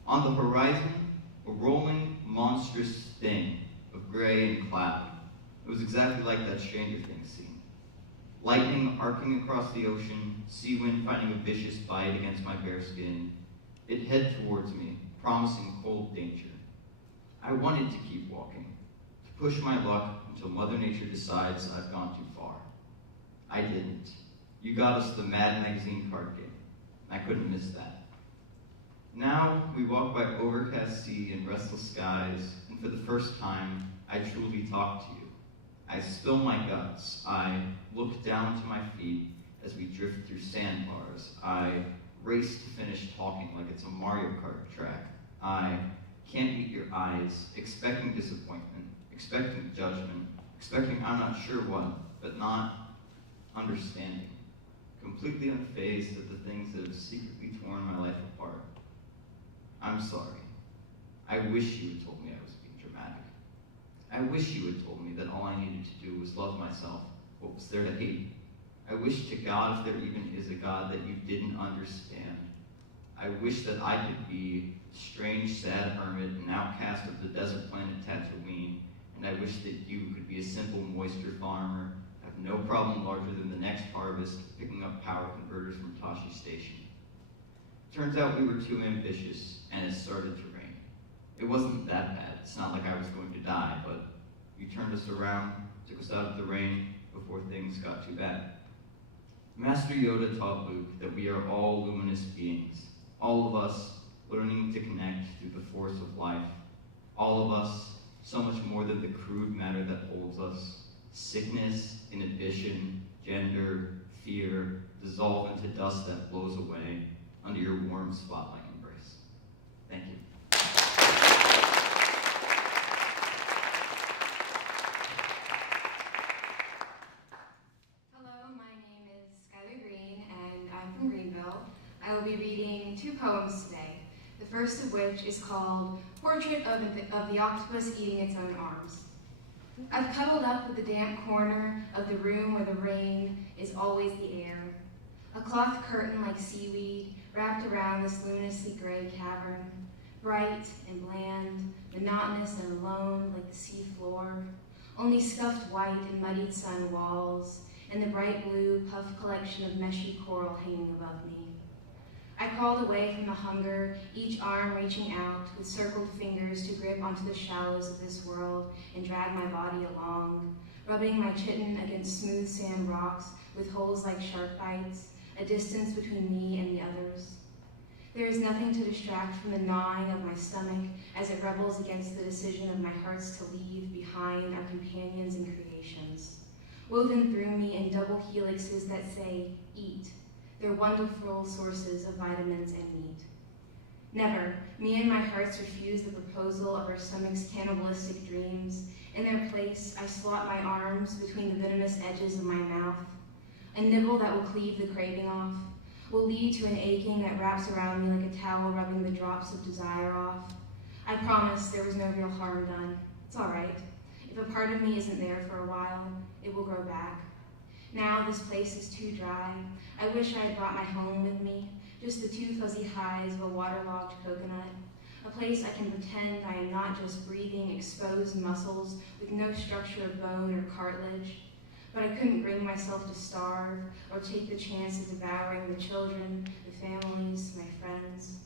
On the horizon, a rolling, monstrous thing of gray and cloud. It was exactly like that Stranger Things scene. Lightning arcing across the ocean, sea wind finding a vicious bite against my bare skin. It head towards me, promising cold danger. I wanted to keep walking, to push my luck until Mother Nature decides I've gone too far. I didn't. You got us the Mad Magazine card game. I couldn't miss that. Now we walk by overcast sea and restless skies, and for the first time, I truly talk to you. I spill my guts. I look down to my feet as we drift through sandbars. I race to finish talking like it's a Mario Kart track. I can't meet your eyes, expecting disappointment, expecting judgment, expecting I'm not sure what, but not understanding. Completely unfazed at the things that have secretly torn my life apart. I'm sorry. I wish you had told me I was being dramatic. I wish you had told me that all I needed to do was love myself. What was there to hate? I wish to God, if there even is a God, that you didn't understand. I wish that I could be a strange, sad hermit, an outcast of the desert planet Tatooine, and I wish that you could be a simple moisture farmer, have no problem larger than the next harvest, picking up power converters from Tashi Station. Turns out we were too ambitious, and it started to rain. It wasn't that bad. It's not like I was going to die, but you turned us around, took us out of the rain before things got too bad. Master Yoda taught Luke that we are all luminous beings, all of us learning to connect through the force of life, all of us so much more than the crude matter that holds us. Sickness, inhibition, gender, fear dissolve into dust that blows away under your warm spotlight embrace. Thank you. Hello, my name is Skylar Green, and I'm from Greenville. I will be reading 2 poems today, the first of which is called Portrait of the Octopus Eating Its Own Arms. I've cuddled up with the damp corner of the room where the rain is always the air. A cloth curtain like seaweed wrapped around this luminously gray cavern, bright and bland, monotonous and alone like the sea floor, only scuffed white and muddied sun walls, and the bright blue puffed collection of meshy coral hanging above me. I crawled away from the hunger, each arm reaching out with circled fingers to grip onto the shallows of this world and drag my body along, rubbing my chitin against smooth sand rocks with holes like shark bites, a distance between me and the others. There is nothing to distract from the gnawing of my stomach as it rebels against the decision of my hearts to leave behind our companions and creations, woven through me in double helixes that say, eat. They're wonderful sources of vitamins and meat. Never, me and my hearts refuse the proposal of our stomach's cannibalistic dreams. In their place, I slot my arms between the venomous edges of my mouth. A nibble that will cleave the craving off, will lead to an aching that wraps around me like a towel rubbing the drops of desire off. I promise there was no real harm done. It's all right. If a part of me isn't there for a while, it will grow back. Now this place is too dry. I wish I had brought my home with me, just the two fuzzy highs of a waterlogged coconut, a place I can pretend I am not just breathing exposed muscles with no structure of bone or cartilage. But I couldn't bring myself to starve or take the chance of devouring the children, the families, my friends.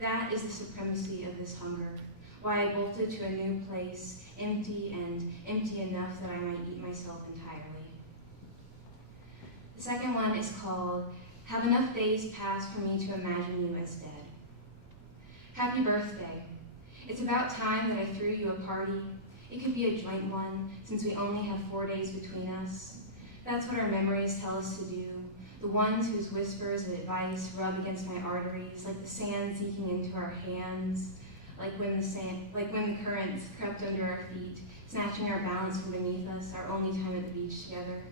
That is the supremacy of this hunger, why I bolted to a new place, empty and empty enough that I might eat myself entirely. The second one is called, Have Enough Days Passed for Me to Imagine You as Dead. Happy birthday. It's about time that I threw you a party. It could be a joint one, since we only have 4 days between us. That's what our memories tell us to do, the ones whose whispers of advice rub against my arteries, like the sand seeking into our hands, like when the currents crept under our feet, snatching our balance from beneath us, our only time at the beach together.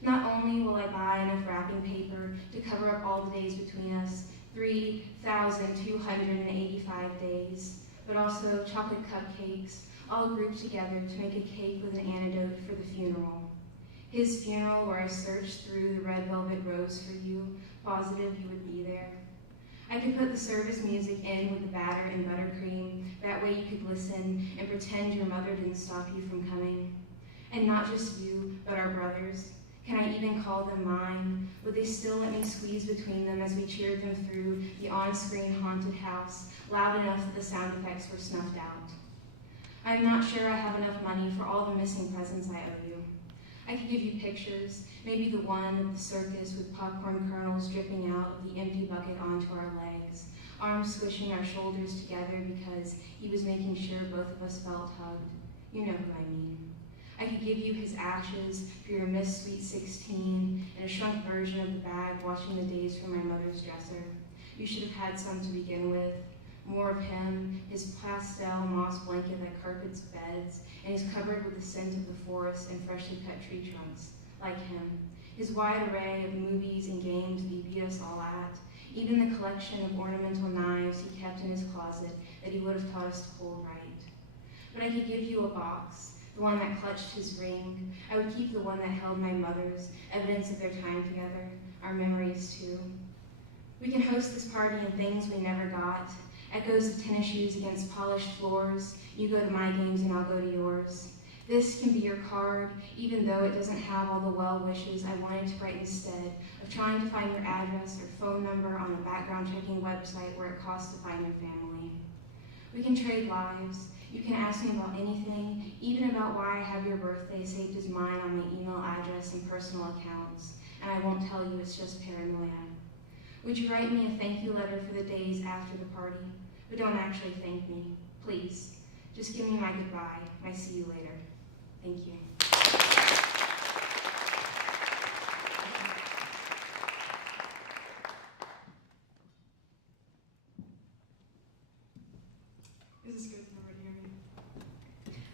Not only will I buy enough wrapping paper to cover up all the days between us, 3,285 days, but also chocolate cupcakes, all grouped together to make a cake with an antidote for the funeral. His funeral where I searched through the red velvet rose for you, positive you would be there. I could put the service music in with the batter and buttercream, that way you could listen and pretend your mother didn't stop you from coming. And not just you, but our brothers. Can I even call them mine? Would they still let me squeeze between them as we cheered them through the on-screen haunted house, loud enough that the sound effects were snuffed out? I'm not sure I have enough money for all the missing presents I owe you. I could give you pictures, maybe the one of the circus with popcorn kernels dripping out of the empty bucket onto our legs, arms squishing our shoulders together because he was making sure both of us felt hugged. You know who I mean. I could give you his ashes for your Miss Sweet 16 and a shrunk version of the bag washing the days from my mother's dresser. You should have had some to begin with. More of him, his pastel moss blanket that carpets beds, and he's covered with the scent of the forest and freshly cut tree trunks, like him. His wide array of movies and games that he beat us all at, even the collection of ornamental knives he kept in his closet that he would have taught us to hold right. But I could give you a box, the one that clutched his ring. I would keep the one that held my mother's, evidence of their time together, our memories too. We can host this party in things we never got, echoes of tennis shoes against polished floors. You go to my games and I'll go to yours. This can be your card, even though it doesn't have all the well wishes I wanted to write instead of trying to find your address or phone number on a background checking website where it costs to find your family. We can trade lives. You can ask me about anything, even about why I have your birthday saved as mine on my email address and personal accounts, and I won't tell you it's just paranoia. Would you write me a thank you letter for the days after the party? But don't actually thank me, please. Just give me my goodbye, my see you later. Thank you. This is good, nobody hear me.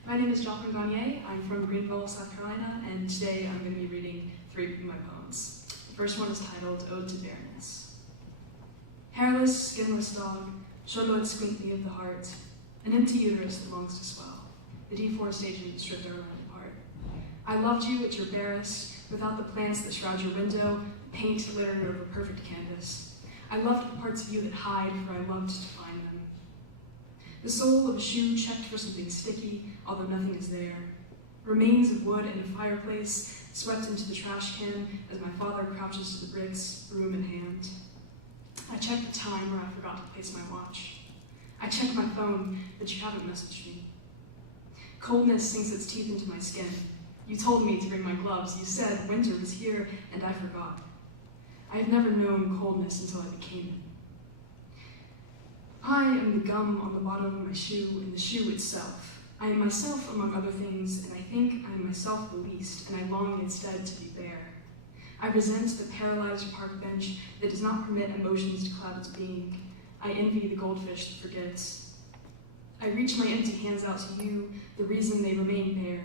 My name is Jocelyn Gagne. I'm from Greenville, South Carolina, and today I'm going to be reading 3 of my poems. The first one is titled Ode to Bareness. Hairless, skinless dog, short-lived squinty of the heart, an empty uterus that longs to swell, the deforestation stripped our land apart. I loved you at your barest, without the plants that shroud your window, paint littered over perfect canvas. I loved the parts of you that hide, for I loved to find them. The sole of a shoe checked for something sticky, although nothing is there. Remains of wood in a fireplace, swept into the trash can as my father crouches to the bricks, broom in hand. I checked the time where I forgot to place my watch. I checked my phone, but you haven't messaged me. Coldness sinks its teeth into my skin. You told me to bring my gloves. You said winter was here, and I forgot. I have never known coldness until I became it. I am the gum on the bottom of my shoe and the shoe itself. I am myself among other things, and I think I am myself the least, and I long instead to be bare. I resent the paralyzed park bench that does not permit emotions to cloud its being. I envy the goldfish that forgets. I reach my empty hands out to you, the reason they remain bare.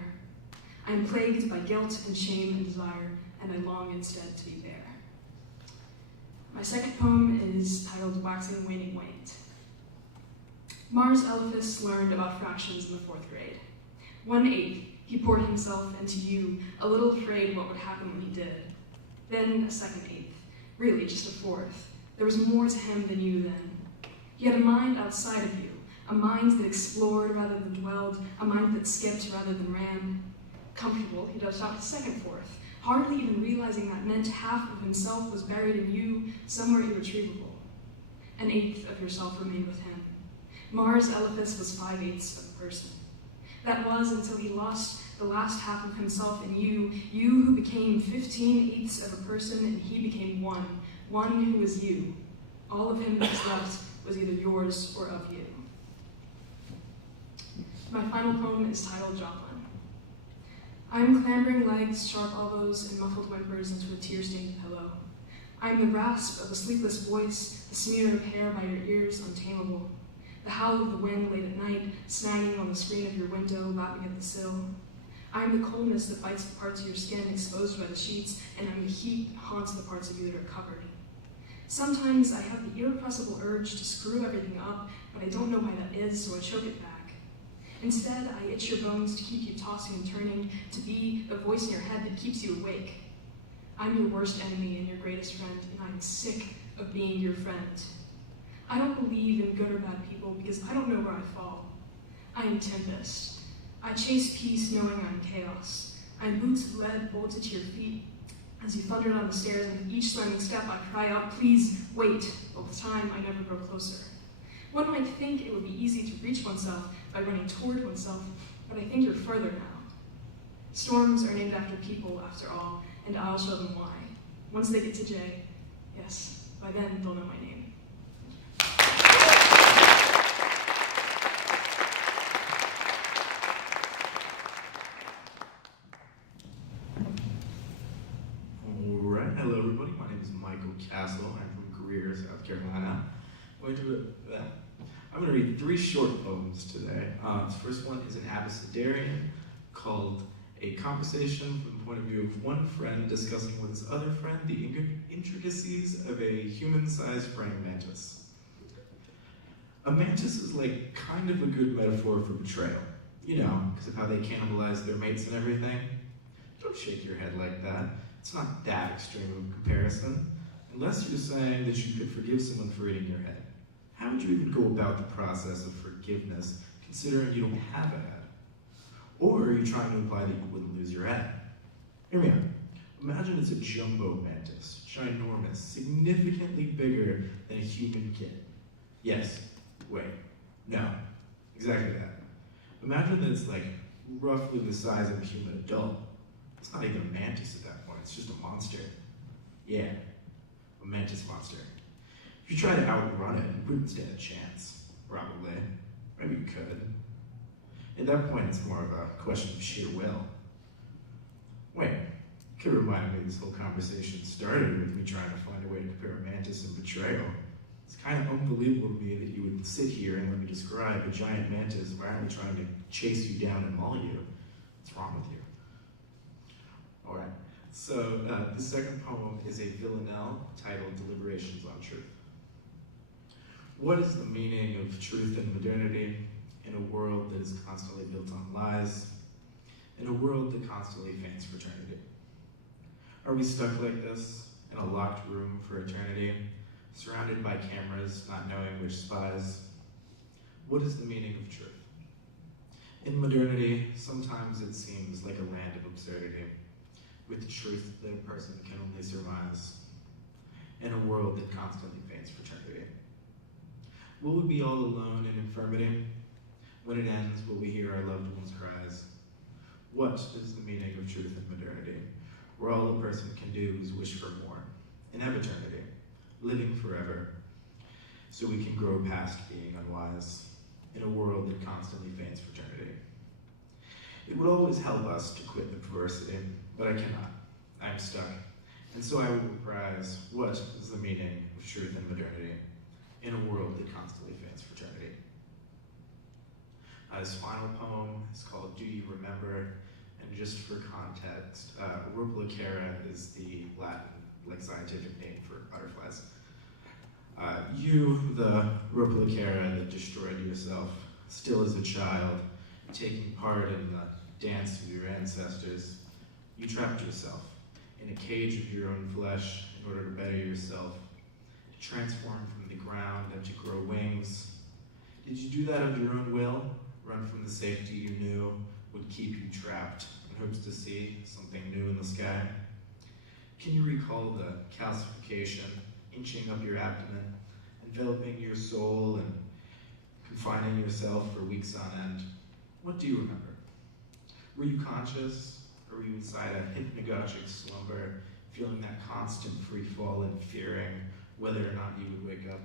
I am plagued by guilt and shame and desire, and I long instead to be bare. My second poem is titled Waxing Waning Waned. Mars Elephas learned about fractions in the 4th grade. 1/8, he poured himself into you, a little afraid what would happen when he did. Then a second 1/8, really just a 4th. There was more to him than you then. He had a mind outside of you, a mind that explored rather than dwelled, a mind that skipped rather than ran. Comfortable, he dodged out a second 4th, hardly even realizing that meant half of himself was buried in you, somewhere irretrievable. An 1/8 of yourself remained with him. Mars Elephas was 5/8 of a person. That was until he lost the last half of himself in you, you who became 15/8 of a person, and he became one who was you. All of him that was left was either yours or of you. My final poem is titled Joplin. I am clambering legs, sharp elbows, and muffled whimpers into a tear-stained pillow. I am the rasp of a sleepless voice, the smear of hair by your ears untamable, the howl of the wind late at night, snagging on the screen of your window, lapping at the sill. I am the coldness that bites the parts of your skin exposed by the sheets, and I am the heat that haunts the parts of you that are covered. Sometimes I have the irrepressible urge to screw everything up, but I don't know why that is, so I choke it back. Instead, I itch your bones to keep you tossing and turning, to be the voice in your head that keeps you awake. I'm your worst enemy and your greatest friend, and I'm sick of being your friend. I don't believe in good or bad people because I don't know where I fall. I am tempest. I chase peace knowing I'm chaos. I am boots of lead bolted to your feet. As you thunder down the stairs, and with each slamming step I cry out, please wait, but with time I never grow closer. One might think it would be easy to reach oneself by running toward oneself, but I think you're further now. Storms are named after people, after all, and I'll show them why. Once they get to J, yes, by then they'll know my name. Hello everybody, my name is Michael Castle. I'm from Greer, South Carolina. I'm going to read 3 short poems today. The first one is an abecedarian called A Conversation from the Point of View of One Friend Discussing with His Other Friend the Intricacies of a Human-Sized Praying Mantis. A mantis is like kind of a good metaphor for betrayal. You know, because of how they cannibalize their mates and everything. Don't shake your head like that. It's not that extreme of a comparison, unless you're saying that you could forgive someone for eating your head. How would you even go about the process of forgiveness, considering you don't have a head? Or are you trying to imply that you wouldn't lose your head? Hear me out. Imagine it's a jumbo mantis, ginormous, significantly bigger than a human kid. Yes, wait, no, exactly that. Imagine that it's like roughly the size of a human adult. It's not even a mantis at that point, it's just a monster. Yeah, a mantis monster. If you try to outrun it, you wouldn't stand a chance, probably. Maybe you could. At that point, it's more of a question of sheer will. Wait, you could remind me this whole conversation started with me trying to find a way to compare a mantis and betrayal. It's kind of unbelievable to me that you would sit here and let me describe a giant mantis violently trying to chase you down and maul you. What's wrong with you? All right, so the second poem is a villanelle titled Deliberations on Truth. What is the meaning of truth and modernity in a world that is constantly built on lies, in a world that constantly feigns fraternity? Are we stuck like this, in a locked room for eternity, surrounded by cameras, not knowing which spies? What is the meaning of truth? In modernity, sometimes it seems like a land of absurdity, with the truth that a person can only surmise, in a world that constantly feigns fraternity. Will we be all alone in infirmity? When it ends, will we hear our loved ones' cries? What is the meaning of truth and modernity, where all a person can do is wish for more, and have eternity, living forever, so we can grow past being unwise in a world that constantly feigns fraternity. It would always help us to quit the perversity, but I cannot. I am stuck, and so I would reprise what is the meaning of truth and modernity in a world that constantly feigns fraternity. His final poem is called Do You Remember? And just for context, Ruplicera is the Latin, scientific name for butterflies. You, the Ruplicera that destroyed yourself, still as a child, taking part in the dance of your ancestors, you trapped yourself in a cage of your own flesh in order to better yourself, to transform from the ground and to grow wings. Did you do that of your own will? Run from the safety you knew would keep you trapped in hopes to see something new in the sky? Can you recall the calcification inching up your abdomen, enveloping your soul and confining yourself for weeks on end? What do you remember? Were you conscious, or were you inside a hypnagogic slumber, feeling that constant free fall and fearing whether or not you would wake up?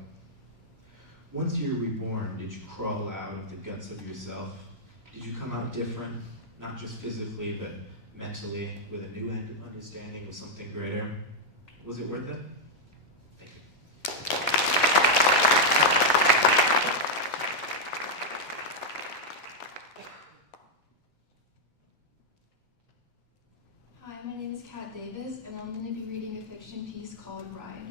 Once you were reborn, did you crawl out of the guts of yourself? Did you come out different, not just physically, but mentally, with a new understanding of something greater? Was it worth it? Thank you. Hi, my name is Kat Davis, and I'm going to be reading a fiction piece called Ride.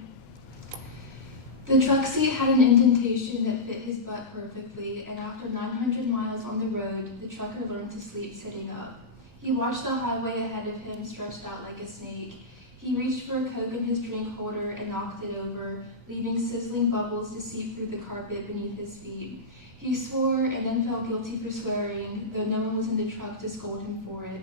The truck seat had an indentation that fit his butt perfectly, and after 900 miles on the road, the trucker learned to sleep sitting up. He watched the highway ahead of him stretched out like a snake. He reached for a Coke in his drink holder and knocked it over, leaving sizzling bubbles to seep through the carpet beneath his feet. He swore and then felt guilty for swearing, though no one was in the truck to scold him for it.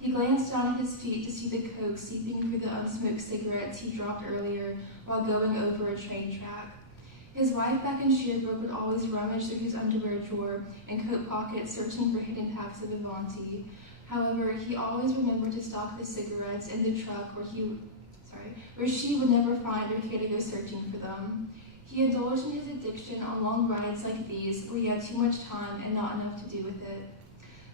He glanced down at his feet to see the Coke seeping through the unsmoked cigarettes he dropped earlier while going over a train track. His wife back in Sherbrooke would always rummage through his underwear drawer and coat pockets searching for hidden packs of Avanti. However, he always remembered to stock the cigarettes in the truck where she would never find or care to go searching for them. He indulged in his addiction on long rides like these where he had too much time and not enough to do with it.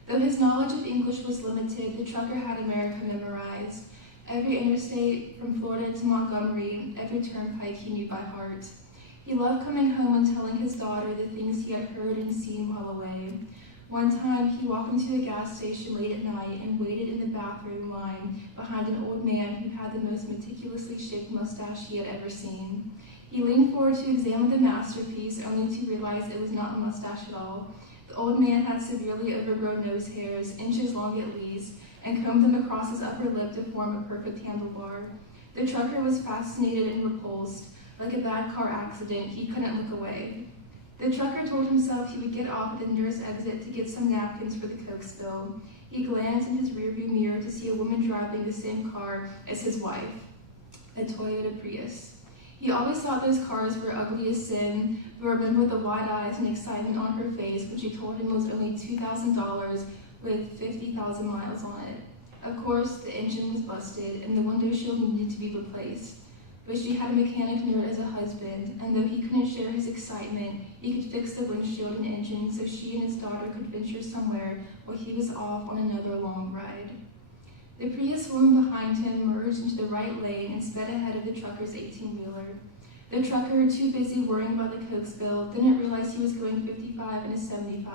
Though his knowledge of English was limited, the trucker had America memorized. Every interstate from Florida to Montgomery, every turnpike he knew by heart. He loved coming home and telling his daughter the things he had heard and seen while away. One time, he walked into a gas station late at night and waited in the bathroom line behind an old man who had the most meticulously shaped mustache he had ever seen. He leaned forward to examine the masterpiece, only to realize it was not a mustache at all. The old man had severely overgrown nose hairs, inches long at least, and combed them across his upper lip to form a perfect handlebar. The trucker was fascinated and repulsed. Like a bad car accident, he couldn't look away. The trucker told himself he would get off at the nearest exit to get some napkins for the Coke spill. He glanced in his rearview mirror to see a woman driving the same car as his wife, a Toyota Prius. He always thought those cars were ugly as sin, but remembered the wide eyes and excitement on her face when she told him it was only $2,000 with 50,000 miles on it. Of course, the engine was busted and the window shield needed to be replaced. But she had a mechanic nerd as a husband, and though he couldn't share his excitement, he could fix the windshield and engine so she and his daughter could venture somewhere while he was off on another long ride. The Prius woman behind him merged into the right lane and sped ahead of the trucker's 18-wheeler. The trucker, too busy worrying about the Coke spill, didn't realize he was going 55 and a 75.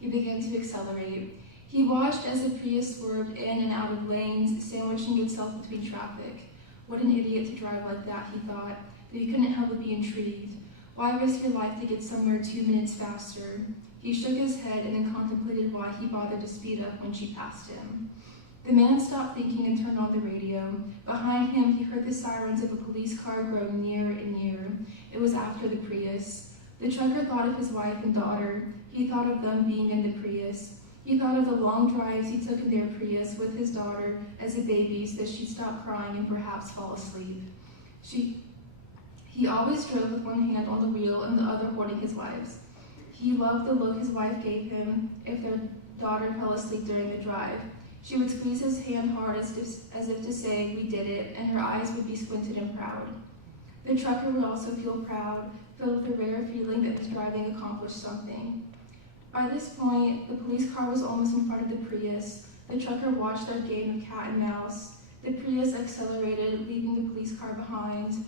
He began to accelerate. He watched as the Prius swerved in and out of lanes, sandwiching itself between traffic. What an idiot to drive like that, he thought, but he couldn't help but be intrigued. Why risk your life to get somewhere 2 minutes faster? He shook his head and then contemplated why he bothered to speed up when she passed him. The man stopped thinking and turned on the radio. Behind him, he heard the sirens of a police car grow nearer and nearer. It was after the Prius. The trucker thought of his wife and daughter. He thought of them being in the Prius. He thought of the long drives he took in their Prius with his daughter as a baby so that she'd stop crying and perhaps fall asleep. He always drove with one hand on the wheel and the other holding his wife's. He loved the look his wife gave him if their daughter fell asleep during the drive. She would squeeze his hand hard as if to say, "We did it," and her eyes would be squinted and proud. The trucker would also feel proud, filled with a rare feeling that his driving accomplished something. By this point, the police car was almost in front of the Prius. The trucker watched their game of cat and mouse. The Prius accelerated, leaving the police car behind.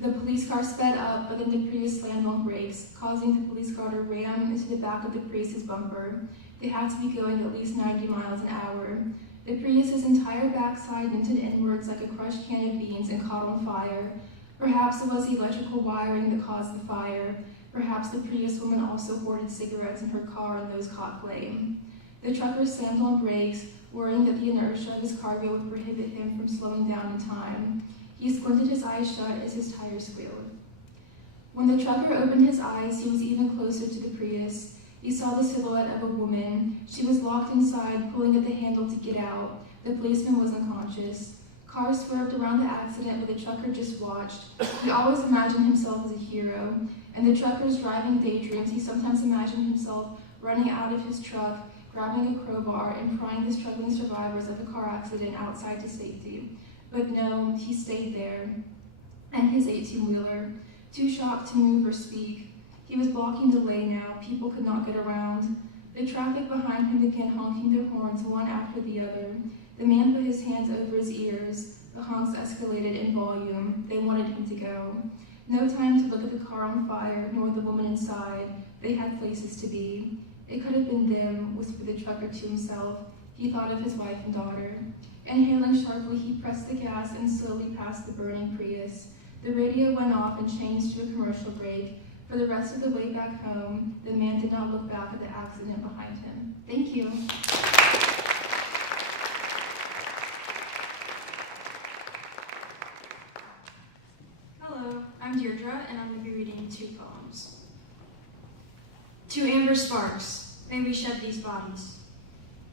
The police car sped up, but then the Prius slammed on brakes, causing the police car to ram into the back of the Prius's bumper. They had to be going at least 90 miles an hour. The Prius's entire backside vented inwards like a crushed can of beans and caught on fire. Perhaps it was the electrical wiring that caused the fire. Perhaps the Prius woman also hoarded cigarettes in her car and those caught flame. The trucker slammed on brakes, worrying that the inertia of his cargo would prohibit him from slowing down in time. He squinted his eyes shut as his tires squealed. When the trucker opened his eyes, he was even closer to the Prius. He saw the silhouette of a woman. She was locked inside, pulling at the handle to get out. The policeman was unconscious. Cars swerved around the accident, but the trucker just watched. He always imagined himself as a hero. In the trucker's driving daydreams, he sometimes imagined himself running out of his truck, grabbing a crowbar, and prying the struggling survivors of a car accident outside to safety. But no, he stayed there, and his 18-wheeler, too shocked to move or speak. He was blocking the way now. People could not get around. The traffic behind him began honking their horns one after the other. The man put his hands over his ears. The honks escalated in volume. They wanted him to go. No time to look at the car on fire, nor the woman inside. They had places to be. It could have been them, whispered the trucker to himself. He thought of his wife and daughter. Inhaling sharply, he pressed the gas and slowly passed the burning Prius. The radio went off and changed to a commercial break. For the rest of the way back home, the man did not look back at the accident behind him. Thank you. Hello, I'm Deirdre, and I'm going to be reading 2 poems. To Amber Sparks, may we shed these bodies.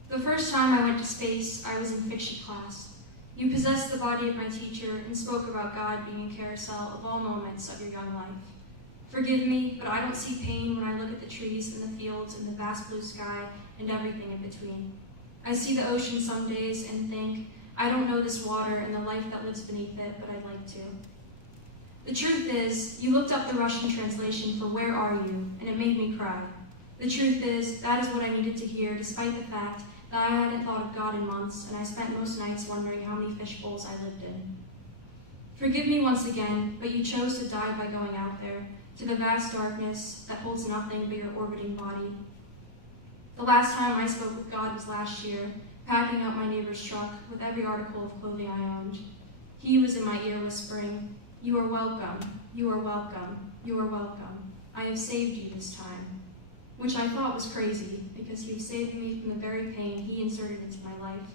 The first time I went to space, I was in fiction class. You possessed the body of my teacher and spoke about God being a carousel of all moments of your young life. Forgive me, but I don't see pain when I look at the trees and the fields and the vast blue sky and everything in between. I see the ocean some days and think, I don't know this water and the life that lives beneath it, but I'd like to. The truth is, you looked up the Russian translation for "Where are you?" and it made me cry. The truth is, that is what I needed to hear, despite the fact that I hadn't thought of God in months, and I spent most nights wondering how many fish bowls I lived in. Forgive me once again, but you chose to die by going out there, to the vast darkness that holds nothing but your orbiting body. The last time I spoke with God was last year, packing up my neighbor's truck with every article of clothing I owned. He was in my ear whispering, "You are welcome, you are welcome, you are welcome. I have saved you this time." Which I thought was crazy, because he saved me from the very pain he inserted into my life,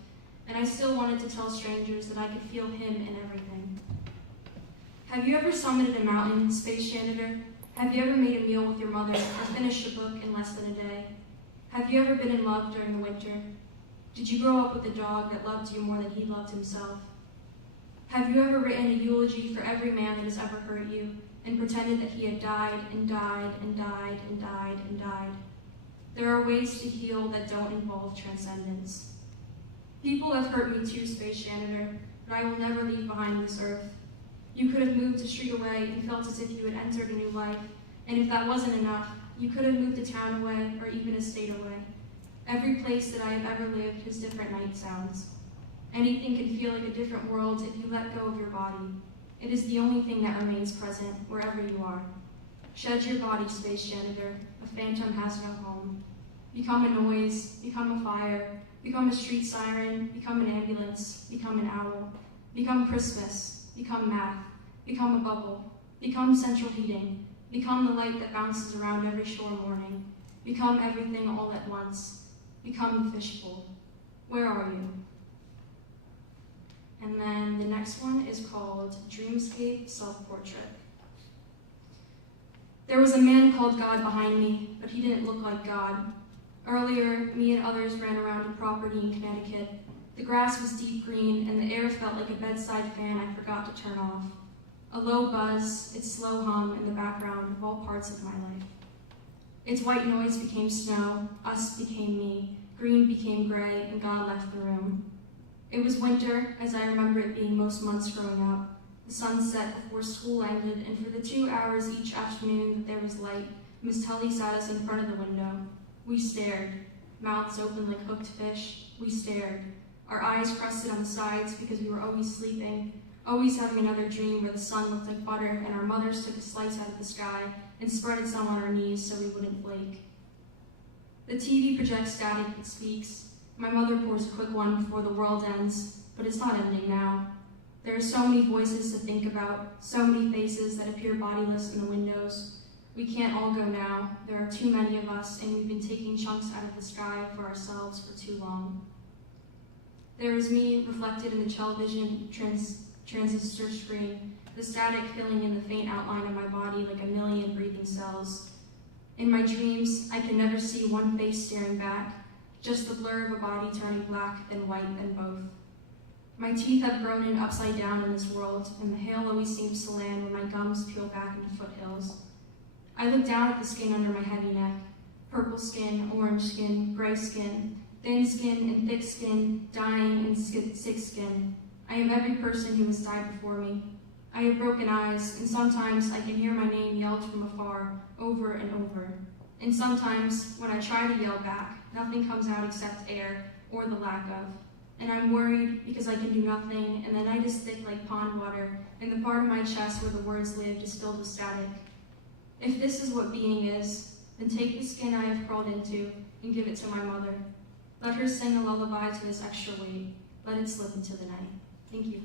and I still wanted to tell strangers that I could feel him in everything. Have you ever summited a mountain, Space Janitor? Have you ever made a meal with your mother, or finished a book in less than a day? Have you ever been in love during the winter? Did you grow up with a dog that loved you more than he loved himself? Have you ever written a eulogy for every man that has ever hurt you, and pretended that he had died and died and died and died and died? There are ways to heal that don't involve transcendence. People have hurt me too, Space Janitor, but I will never leave behind this earth. You could have moved a street away and felt as if you had entered a new life, and if that wasn't enough, you could have moved a town away or even a state away. Every place that I have ever lived has different night sounds. Anything can feel like a different world if you let go of your body. It is the only thing that remains present wherever you are. Shed your body, Space Janitor. A phantom has no home. Become a noise, become a fire, become a street siren, become an ambulance, become an owl. Become Christmas, become math, become a bubble, become central heating, become the light that bounces around every shore morning. Become everything all at once. Become the fishbowl. Where are you? And then the next one is called Dreamscape Self-Portrait. There was a man called God behind me, but he didn't look like God. Earlier, me and others ran around a property in Connecticut. The grass was deep green, and the air felt like a bedside fan I forgot to turn off. A low buzz, its slow hum in the background of all parts of my life. Its white noise became snow, us became me, green became gray, and God left the room. It was winter, as I remember it being most months growing up. The sun set before school ended, and for the 2 hours each afternoon that there was light, Miss Tully sat us in front of the window. We stared, mouths open like hooked fish. We stared, our eyes crusted on the sides because we were always sleeping, always having another dream where the sun looked like butter and our mothers took a slice out of the sky and spreaded some on our knees so we wouldn't flake. The TV projects static that speaks. My mother pours a quick one before the world ends, but it's not ending now. There are so many voices to think about, so many faces that appear bodiless in the windows. We can't all go now. There are too many of us, and we've been taking chunks out of the sky for ourselves for too long. There is me reflected in the television transistor screen, the static filling in the faint outline of my body like a million breathing cells. In my dreams, I can never see one face staring back, just the blur of a body turning black, then white, then both. My teeth have grown in upside down in this world, and the hail always seems to land when my gums peel back into foothills. I look down at the skin under my heavy neck. Purple skin, orange skin, gray skin, thin skin and thick skin, dying and sick skin. I am every person who has died before me. I have broken eyes, and sometimes I can hear my name yelled from afar, over and over. And sometimes, when I try to yell back, nothing comes out except air, or the lack of. And I'm worried because I can do nothing, and the night is thick like pond water, and the part of my chest where the words lived is filled with static. If this is what being is, then take the skin I have crawled into and give it to my mother. Let her sing a lullaby to this extra weight. Let it slip into the night. Thank you.